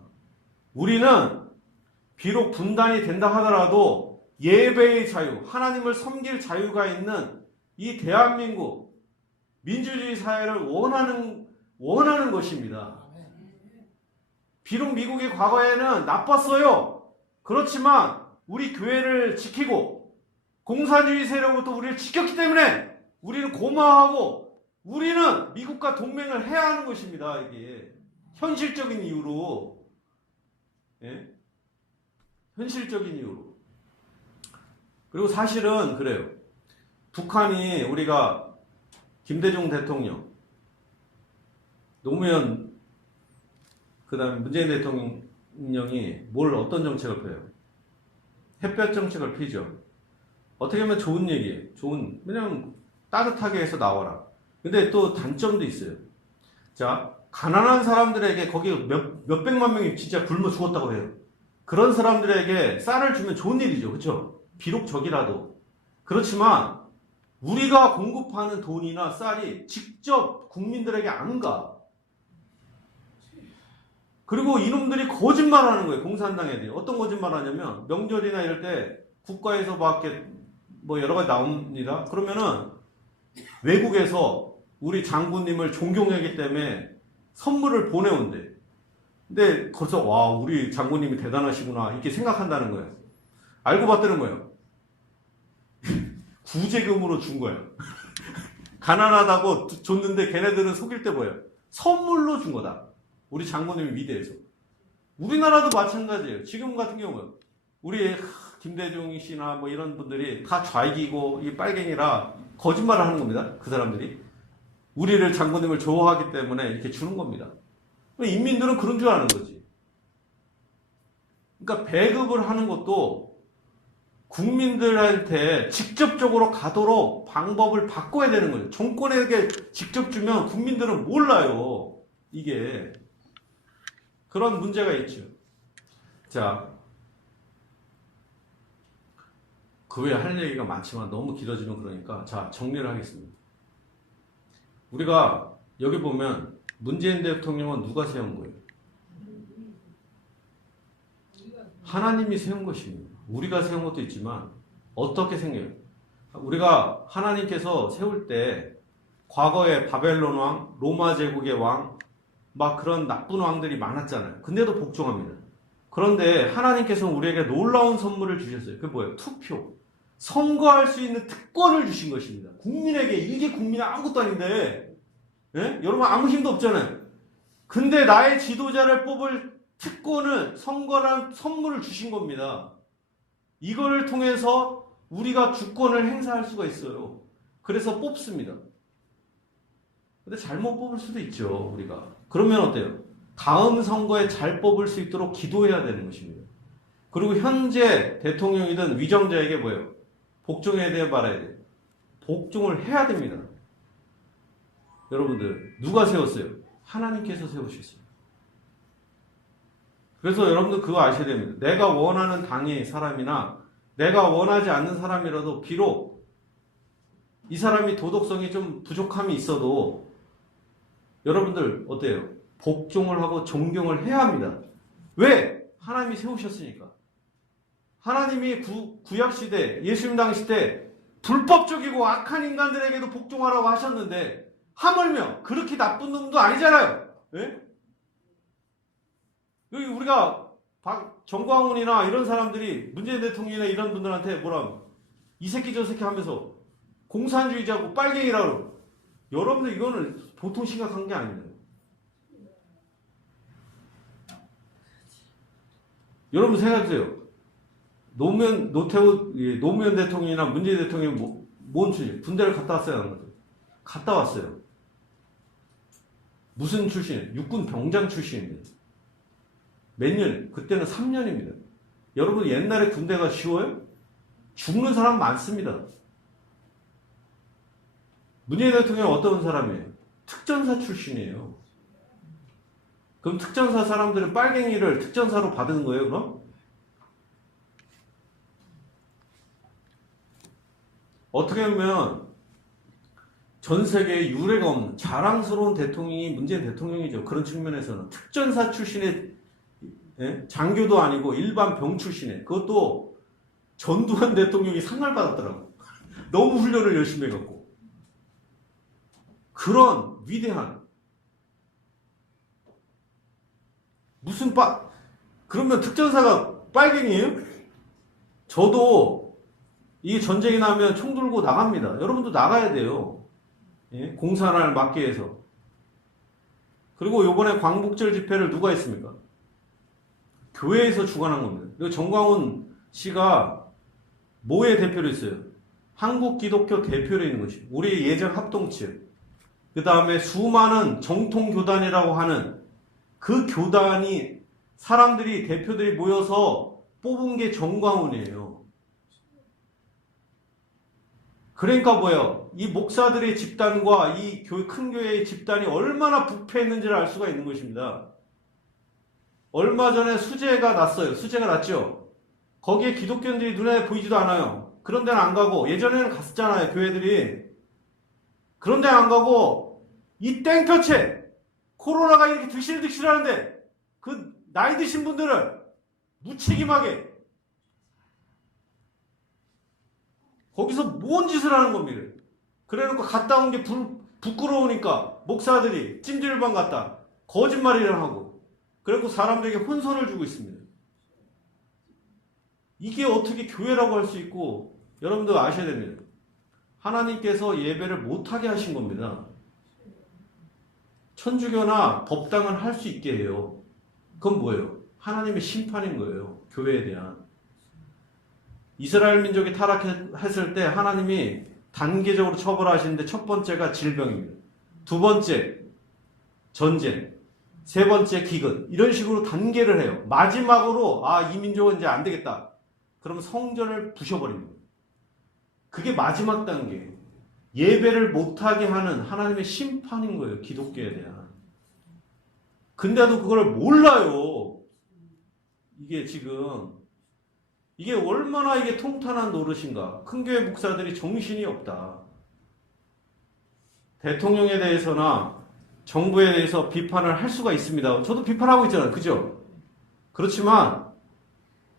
우리는 비록 분단이 된다 하더라도 예배의 자유, 하나님을 섬길 자유가 있는 이 대한민국 민주주의 사회를 원하는 것입니다. 비록 미국이 과거에는 나빴어요. 그렇지만 우리 교회를 지키고 공산주의 세력부터 우리를 지켰기 때문에 우리는 고마워하고 우리는 미국과 동맹을 해야 하는 것입니다. 이게 현실적인 이유로. 예? 현실적인 이유로. 그리고 사실은 그래요. 북한이 우리가 김대중 대통령, 노무현, 그 다음에 문재인 대통령이 어떤 정책을 펴요? 햇볕 정책을 피죠. 어떻게 보면 좋은 얘기예요. 그냥 따뜻하게 해서 나와라. 근데 또 단점도 있어요. 자, 가난한 사람들에게 거기 몇백만 명이 진짜 굶어 죽었다고 해요. 그런 사람들에게 쌀을 주면 좋은 일이죠. 그렇죠? 비록 적이라도. 그렇지만 우리가 공급하는 돈이나 쌀이 직접 국민들에게 안 가. 그리고 이놈들이 거짓말하는 거예요. 공산당 애들이. 어떤 거짓말 하냐면 명절이나 이럴 때 국가에서 여러 가지 나옵니다. 그러면은 외국에서 우리 장군님을 존경하기 때문에 선물을 보내온대. 근데 거기서 와, 우리 장군님이 대단하시구나 이렇게 생각한다는 거예요. 알고 봤더니 뭐예요? 구제금으로 준 거예요. 가난하다고 줬는데 걔네들은 속일 때 뭐예요? 선물로 준 거다. 우리 장군님이 위대해서. 우리나라도 마찬가지예요. 지금 같은 경우는 우리 김대중 씨나 이런 분들이 다 좌익이고 이 빨갱이라 거짓말을 하는 겁니다. 그 사람들이. 우리를 장군님을 좋아하기 때문에 이렇게 주는 겁니다. 인민들은 그런 줄 아는 거지. 그러니까 배급을 하는 것도 국민들한테 직접적으로 가도록 방법을 바꿔야 되는 거예요. 정권에게 직접 주면 국민들은 몰라요. 이게. 그런 문제가 있죠. 자, 그 외에 할 얘기가 많지만 너무 길어지면 그러니까 자, 정리를 하겠습니다. 우리가 여기 보면 문재인 대통령은 누가 세운 거예요? 하나님이 세운 것입니다. 우리가 세운 것도 있지만 어떻게 생겨요? 우리가 하나님께서 세울 때 과거에 바벨론 왕, 로마 제국의 왕, 그런 나쁜 왕들이 많았잖아요. 근데도 복종합니다. 그런데 하나님께서는 우리에게 놀라운 선물을 주셨어요. 그게 뭐예요? 투표. 선거할 수 있는 특권을 주신 것입니다. 국민에게. 이게 국민이 아무것도 아닌데, 예? 여러분 아무 힘도 없잖아요. 근데 나의 지도자를 뽑을 특권을, 선거란 선물을 주신 겁니다. 이걸 통해서 우리가 주권을 행사할 수가 있어요. 그래서 뽑습니다. 근데 잘못 뽑을 수도 있죠, 우리가. 그러면 어때요? 다음 선거에 잘 뽑을 수 있도록 기도해야 되는 것입니다. 그리고 현재 대통령이든 위정자에게 뭐예요? 복종해야 돼요, 말아야 돼요? 복종을 해야 됩니다. 여러분들, 누가 세웠어요? 하나님께서 세우셨어요. 그래서 여러분들 그거 아셔야 됩니다. 내가 원하는 당의 사람이나 내가 원하지 않는 사람이라도 비록 이 사람이 도덕성이 좀 부족함이 있어도 여러분들 어때요? 복종을 하고 존경을 해야 합니다. 왜? 하나님이 세우셨으니까. 하나님이 구약시대, 예수님 당시 때 불법적이고 악한 인간들에게도 복종하라고 하셨는데 하물며 그렇게 나쁜 놈도 아니잖아요. 예? 여기 우리가 정광훈이나 이런 사람들이 문재인 대통령이나 이런 분들한테 이 새끼 저 새끼 하면서 공산주의자고 빨갱이라고. 여러분들 이거는 보통 심각한 게 아닙니다. 여러분 생각해보세요. 노무현 대통령이나 문재인 대통령이 뭔 출신? 군대를 갔다 왔어요, 안 갔어요? 갔다 왔어요. 무슨 출신이에요? 육군 병장 출신입니다. 몇 년? 그때는 3년입니다. 여러분 옛날에 군대가 쉬워요? 죽는 사람 많습니다. 문재인 대통령은 어떤 사람이에요? 특전사 출신이에요. 그럼 특전사 사람들은 빨갱이를 특전사로 받은 거예요, 그럼? 어떻게 보면 전 세계에 유례가 없는 자랑스러운 대통령이 문재인 대통령이죠. 그런 측면에서는 특전사 출신의 장교도 아니고 일반 병 출신의, 그것도 전두환 대통령이 상을 받았더라고. 너무 훈련을 열심히 해갖고. 그런 위대한 무슨 그러면 특전사가 빨갱이에요? 저도 이 전쟁이 나면 총 들고 나갑니다. 여러분도 나가야 돼요. 예? 공산화를 막기 위해서. 그리고 요번에 광복절 집회를 누가 했습니까? 교회에서 주관한 겁니다. 그리고 정광훈 씨가 뭐의 대표로 있어요? 한국기독교 대표로 있는 것이죠. 우리 예정 합동측. 그 다음에 수많은 정통교단이라고 하는 그 교단이 사람들이 대표들이 모여서 뽑은 게 정광훈이에요. 그러니까 뭐예요? 이 목사들의 집단과 이 큰 교회의 집단이 얼마나 부패했는지를 알 수가 있는 것입니다. 얼마 전에 수재가 났어요. 수재가 났죠? 거기에 기독교인들이 눈에 보이지도 않아요. 그런 데는 안 가고, 예전에는 갔었잖아요, 교회들이. 그런 데는 안 가고, 이 땡볕에 코로나가 이렇게 득실득실하는데 그 나이 드신 분들은 무책임하게 거기서 뭔 짓을 하는 겁니다. 그래놓고 갔다 온 게 부끄러우니까 목사들이 찜질방 갔다 거짓말이를 하고, 그래놓고 사람들에게 혼선을 주고 있습니다. 이게 어떻게 교회라고 할 수 있고, 여러분들 아셔야 됩니다. 하나님께서 예배를 못하게 하신 겁니다. 천주교나 법당은 할 수 있게 해요. 그건 뭐예요? 하나님의 심판인 거예요. 교회에 대한. 이스라엘 민족이 타락했을 때 하나님이 단계적으로 처벌하시는데, 첫 번째가 질병입니다. 두 번째 전쟁, 세 번째 기근, 이런 식으로 단계를 해요. 마지막으로 이 민족은 이제 안 되겠다. 그러면 성전을 부셔버립니다. 그게 마지막 단계예요. 예배를 못하게 하는 하나님의 심판인 거예요. 기독교에 대한. 근데도 그걸 몰라요. 이게 지금 이게 얼마나 이게 통탄한 노릇인가. 큰 교회 목사들이 정신이 없다. 대통령에 대해서나 정부에 대해서 비판을 할 수가 있습니다. 저도 비판하고 있잖아요. 그죠? 그렇지만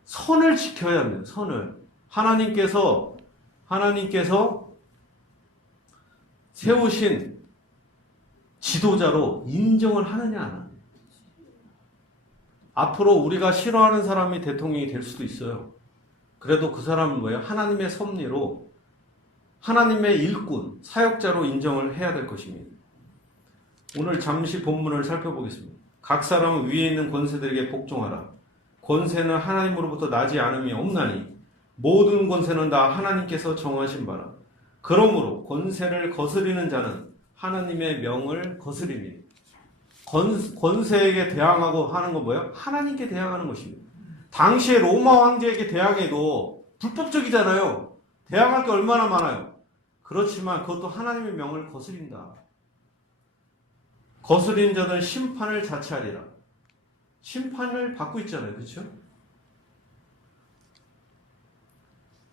선을 지켜야 합니다. 선을. 하나님께서 세우신 지도자로 인정을 하느냐 안 하느냐. 앞으로 우리가 싫어하는 사람이 대통령이 될 수도 있어요. 그래도 그 사람은 뭐예요? 하나님의 섭리로, 하나님의 일꾼, 사역자로 인정을 해야 될 것입니다. 오늘 잠시 본문을 살펴보겠습니다. 각 사람은 위에 있는 권세들에게 복종하라. 권세는 하나님으로부터 나지 않음이 없나니 모든 권세는 다 하나님께서 정하신 바라. 그러므로 권세를 거스리는 자는 하나님의 명을 거스리니. 권세에게 대항하고 하는 건 뭐예요? 하나님께 대항하는 것입니다. 당시에 로마 황제에게 대항해도 불법적이잖아요. 대항할 게 얼마나 많아요. 그렇지만 그것도 하나님의 명을 거스린다. 거스린 자는 심판을 자체하리라. 심판을 받고 있잖아요. 그렇죠?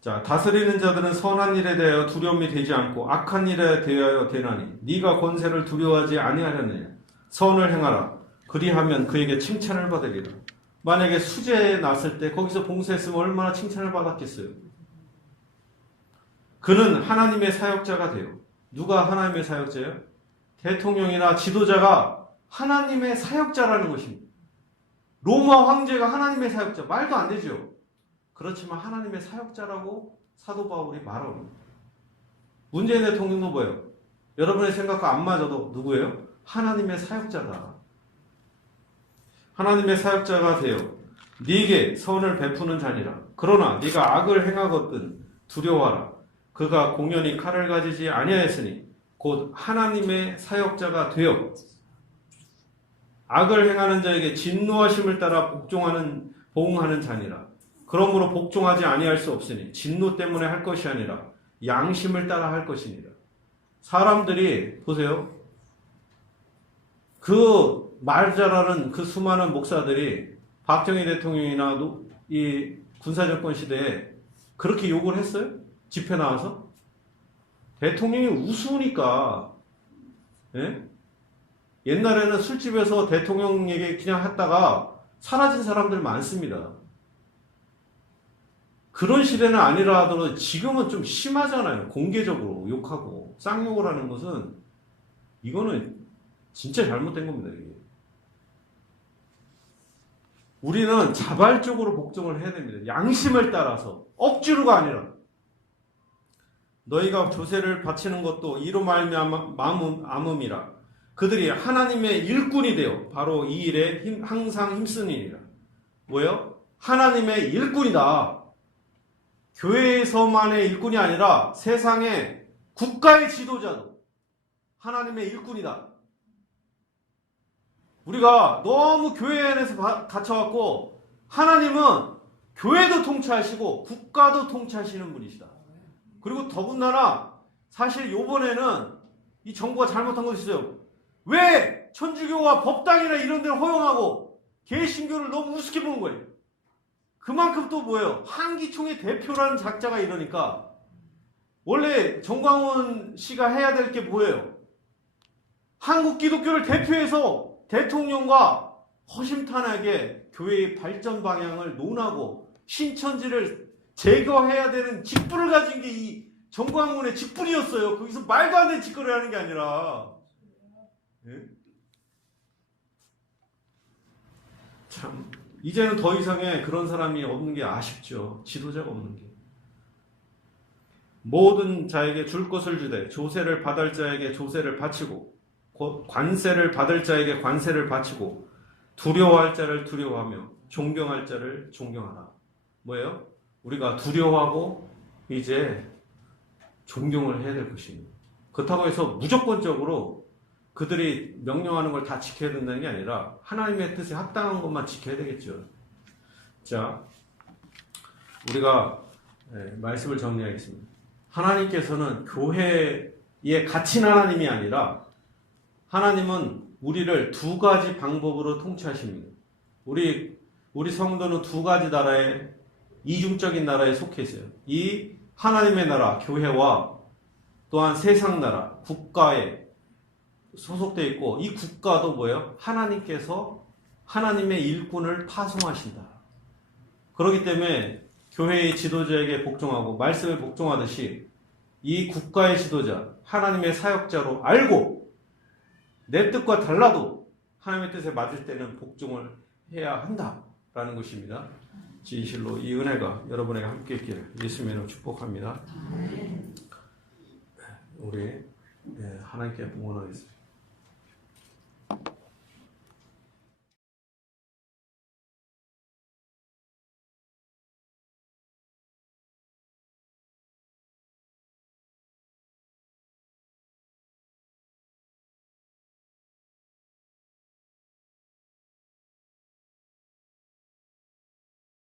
자, 다스리는 자들은 선한 일에 대하여 두려움이 되지 않고 악한 일에 대하여 되나니 네가 권세를 두려워하지 아니하려느냐. 선을 행하라. 그리하면 그에게 칭찬을 받으리라. 만약에 수재에 났을 때 거기서 봉사했으면 얼마나 칭찬을 받았겠어요. 그는 하나님의 사역자가 돼요. 누가 하나님의 사역자예요? 대통령이나 지도자가 하나님의 사역자라는 것입니다. 로마 황제가 하나님의 사역자, 말도 안 되죠. 그렇지만 하나님의 사역자라고 사도 바울이 말합니다. 문재인 대통령도 뭐예요? 여러분의 생각과 안 맞아도 누구예요? 하나님의 사역자다. 하나님의 사역자가 되어 네게 선을 베푸는 자니라. 그러나 네가 악을 행하거든 두려워하라. 그가 공연히 칼을 가지지 아니하였으니 곧 하나님의 사역자가 되어 악을 행하는 자에게 진노하심을 따라 보응하는 자니라. 그러므로 복종하지 아니할 수 없으니 진노 때문에 할 것이 아니라 양심을 따라 할 것이니라. 사람들이 보세요. 그 말 잘하는 그 수많은 목사들이 박정희 대통령이나 이 군사정권 시대에 그렇게 욕을 했어요? 집회 나와서? 대통령이 우스우니까. 예? 옛날에는 술집에서 대통령에게 그냥 했다가 사라진 사람들 많습니다. 그런 시대는 아니라 하더라도 지금은 좀 심하잖아요. 공개적으로 욕하고 쌍욕을 하는 것은 이거는 진짜 잘못된 겁니다. 이게. 우리는 자발적으로 복종을 해야 됩니다. 양심을 따라서 억지로가 아니라. 너희가 조세를 바치는 것도 이로 말미암음이라. 그들이 하나님의 일꾼이 되어 바로 이 일에 항상 힘쓰니라. 뭐예요? 하나님의 일꾼이다. 교회에서만의 일꾼이 아니라 세상의 국가의 지도자도 하나님의 일꾼이다. 우리가 너무 교회 안에서 갇혀갖고 하나님은 교회도 통치하시고 국가도 통치하시는 분이시다. 그리고 더군다나 사실 요번에는 이 정부가 잘못한 것이 있어요. 왜 천주교와 법당이나 이런 데를 허용하고 개신교를 너무 우습게 보는 거예요. 그만큼 또 뭐예요? 한기총의 대표라는 작자가 이러니까 원래 정광훈 씨가 해야 될 게 뭐예요? 한국 기독교를 대표해서 대통령과 허심탄회하게 교회의 발전 방향을 논하고 신천지를 제거해야 되는 직분을 가진 게 이 정광훈의 직분이었어요. 거기서 말도 안 되는 짓거리를 하는 게 아니라. 예? 참 이제는 더 이상의 그런 사람이 없는 게 아쉽죠. 지도자가 없는 게. 모든 자에게 줄 것을 주되 조세를 받을 자에게 조세를 바치고 관세를 받을 자에게 관세를 바치고 두려워할 자를 두려워하며 존경할 자를 존경하라. 뭐예요? 우리가 두려워하고 이제 존경을 해야 될 것입니다. 그렇다고 해서 무조건적으로 그들이 명령하는 걸 다 지켜야 된다는 게 아니라 하나님의 뜻에 합당한 것만 지켜야 되겠죠. 자, 우리가 말씀을 정리하겠습니다. 하나님께서는 교회에 갇힌 하나님이 아니라 하나님은 우리를 두 가지 방법으로 통치하십니다. 우리 성도는 두 가지 나라에 이중적인 나라에 속해 있어요. 이 하나님의 나라, 교회와 또한 세상 나라, 국가에 소속되어 있고 이 국가도 뭐예요? 하나님께서 하나님의 일꾼을 파송하신다. 그렇기 때문에 교회의 지도자에게 복종하고 말씀에 복종하듯이 이 국가의 지도자, 하나님의 사역자로 알고 내 뜻과 달라도 하나님의 뜻에 맞을 때는 복종을 해야 한다라는 것입니다. 진실로 이 은혜가 여러분에게 함께 있기를 예수님의 이름으로 축복합니다. 우리 하나님께 봉헌하겠습니다.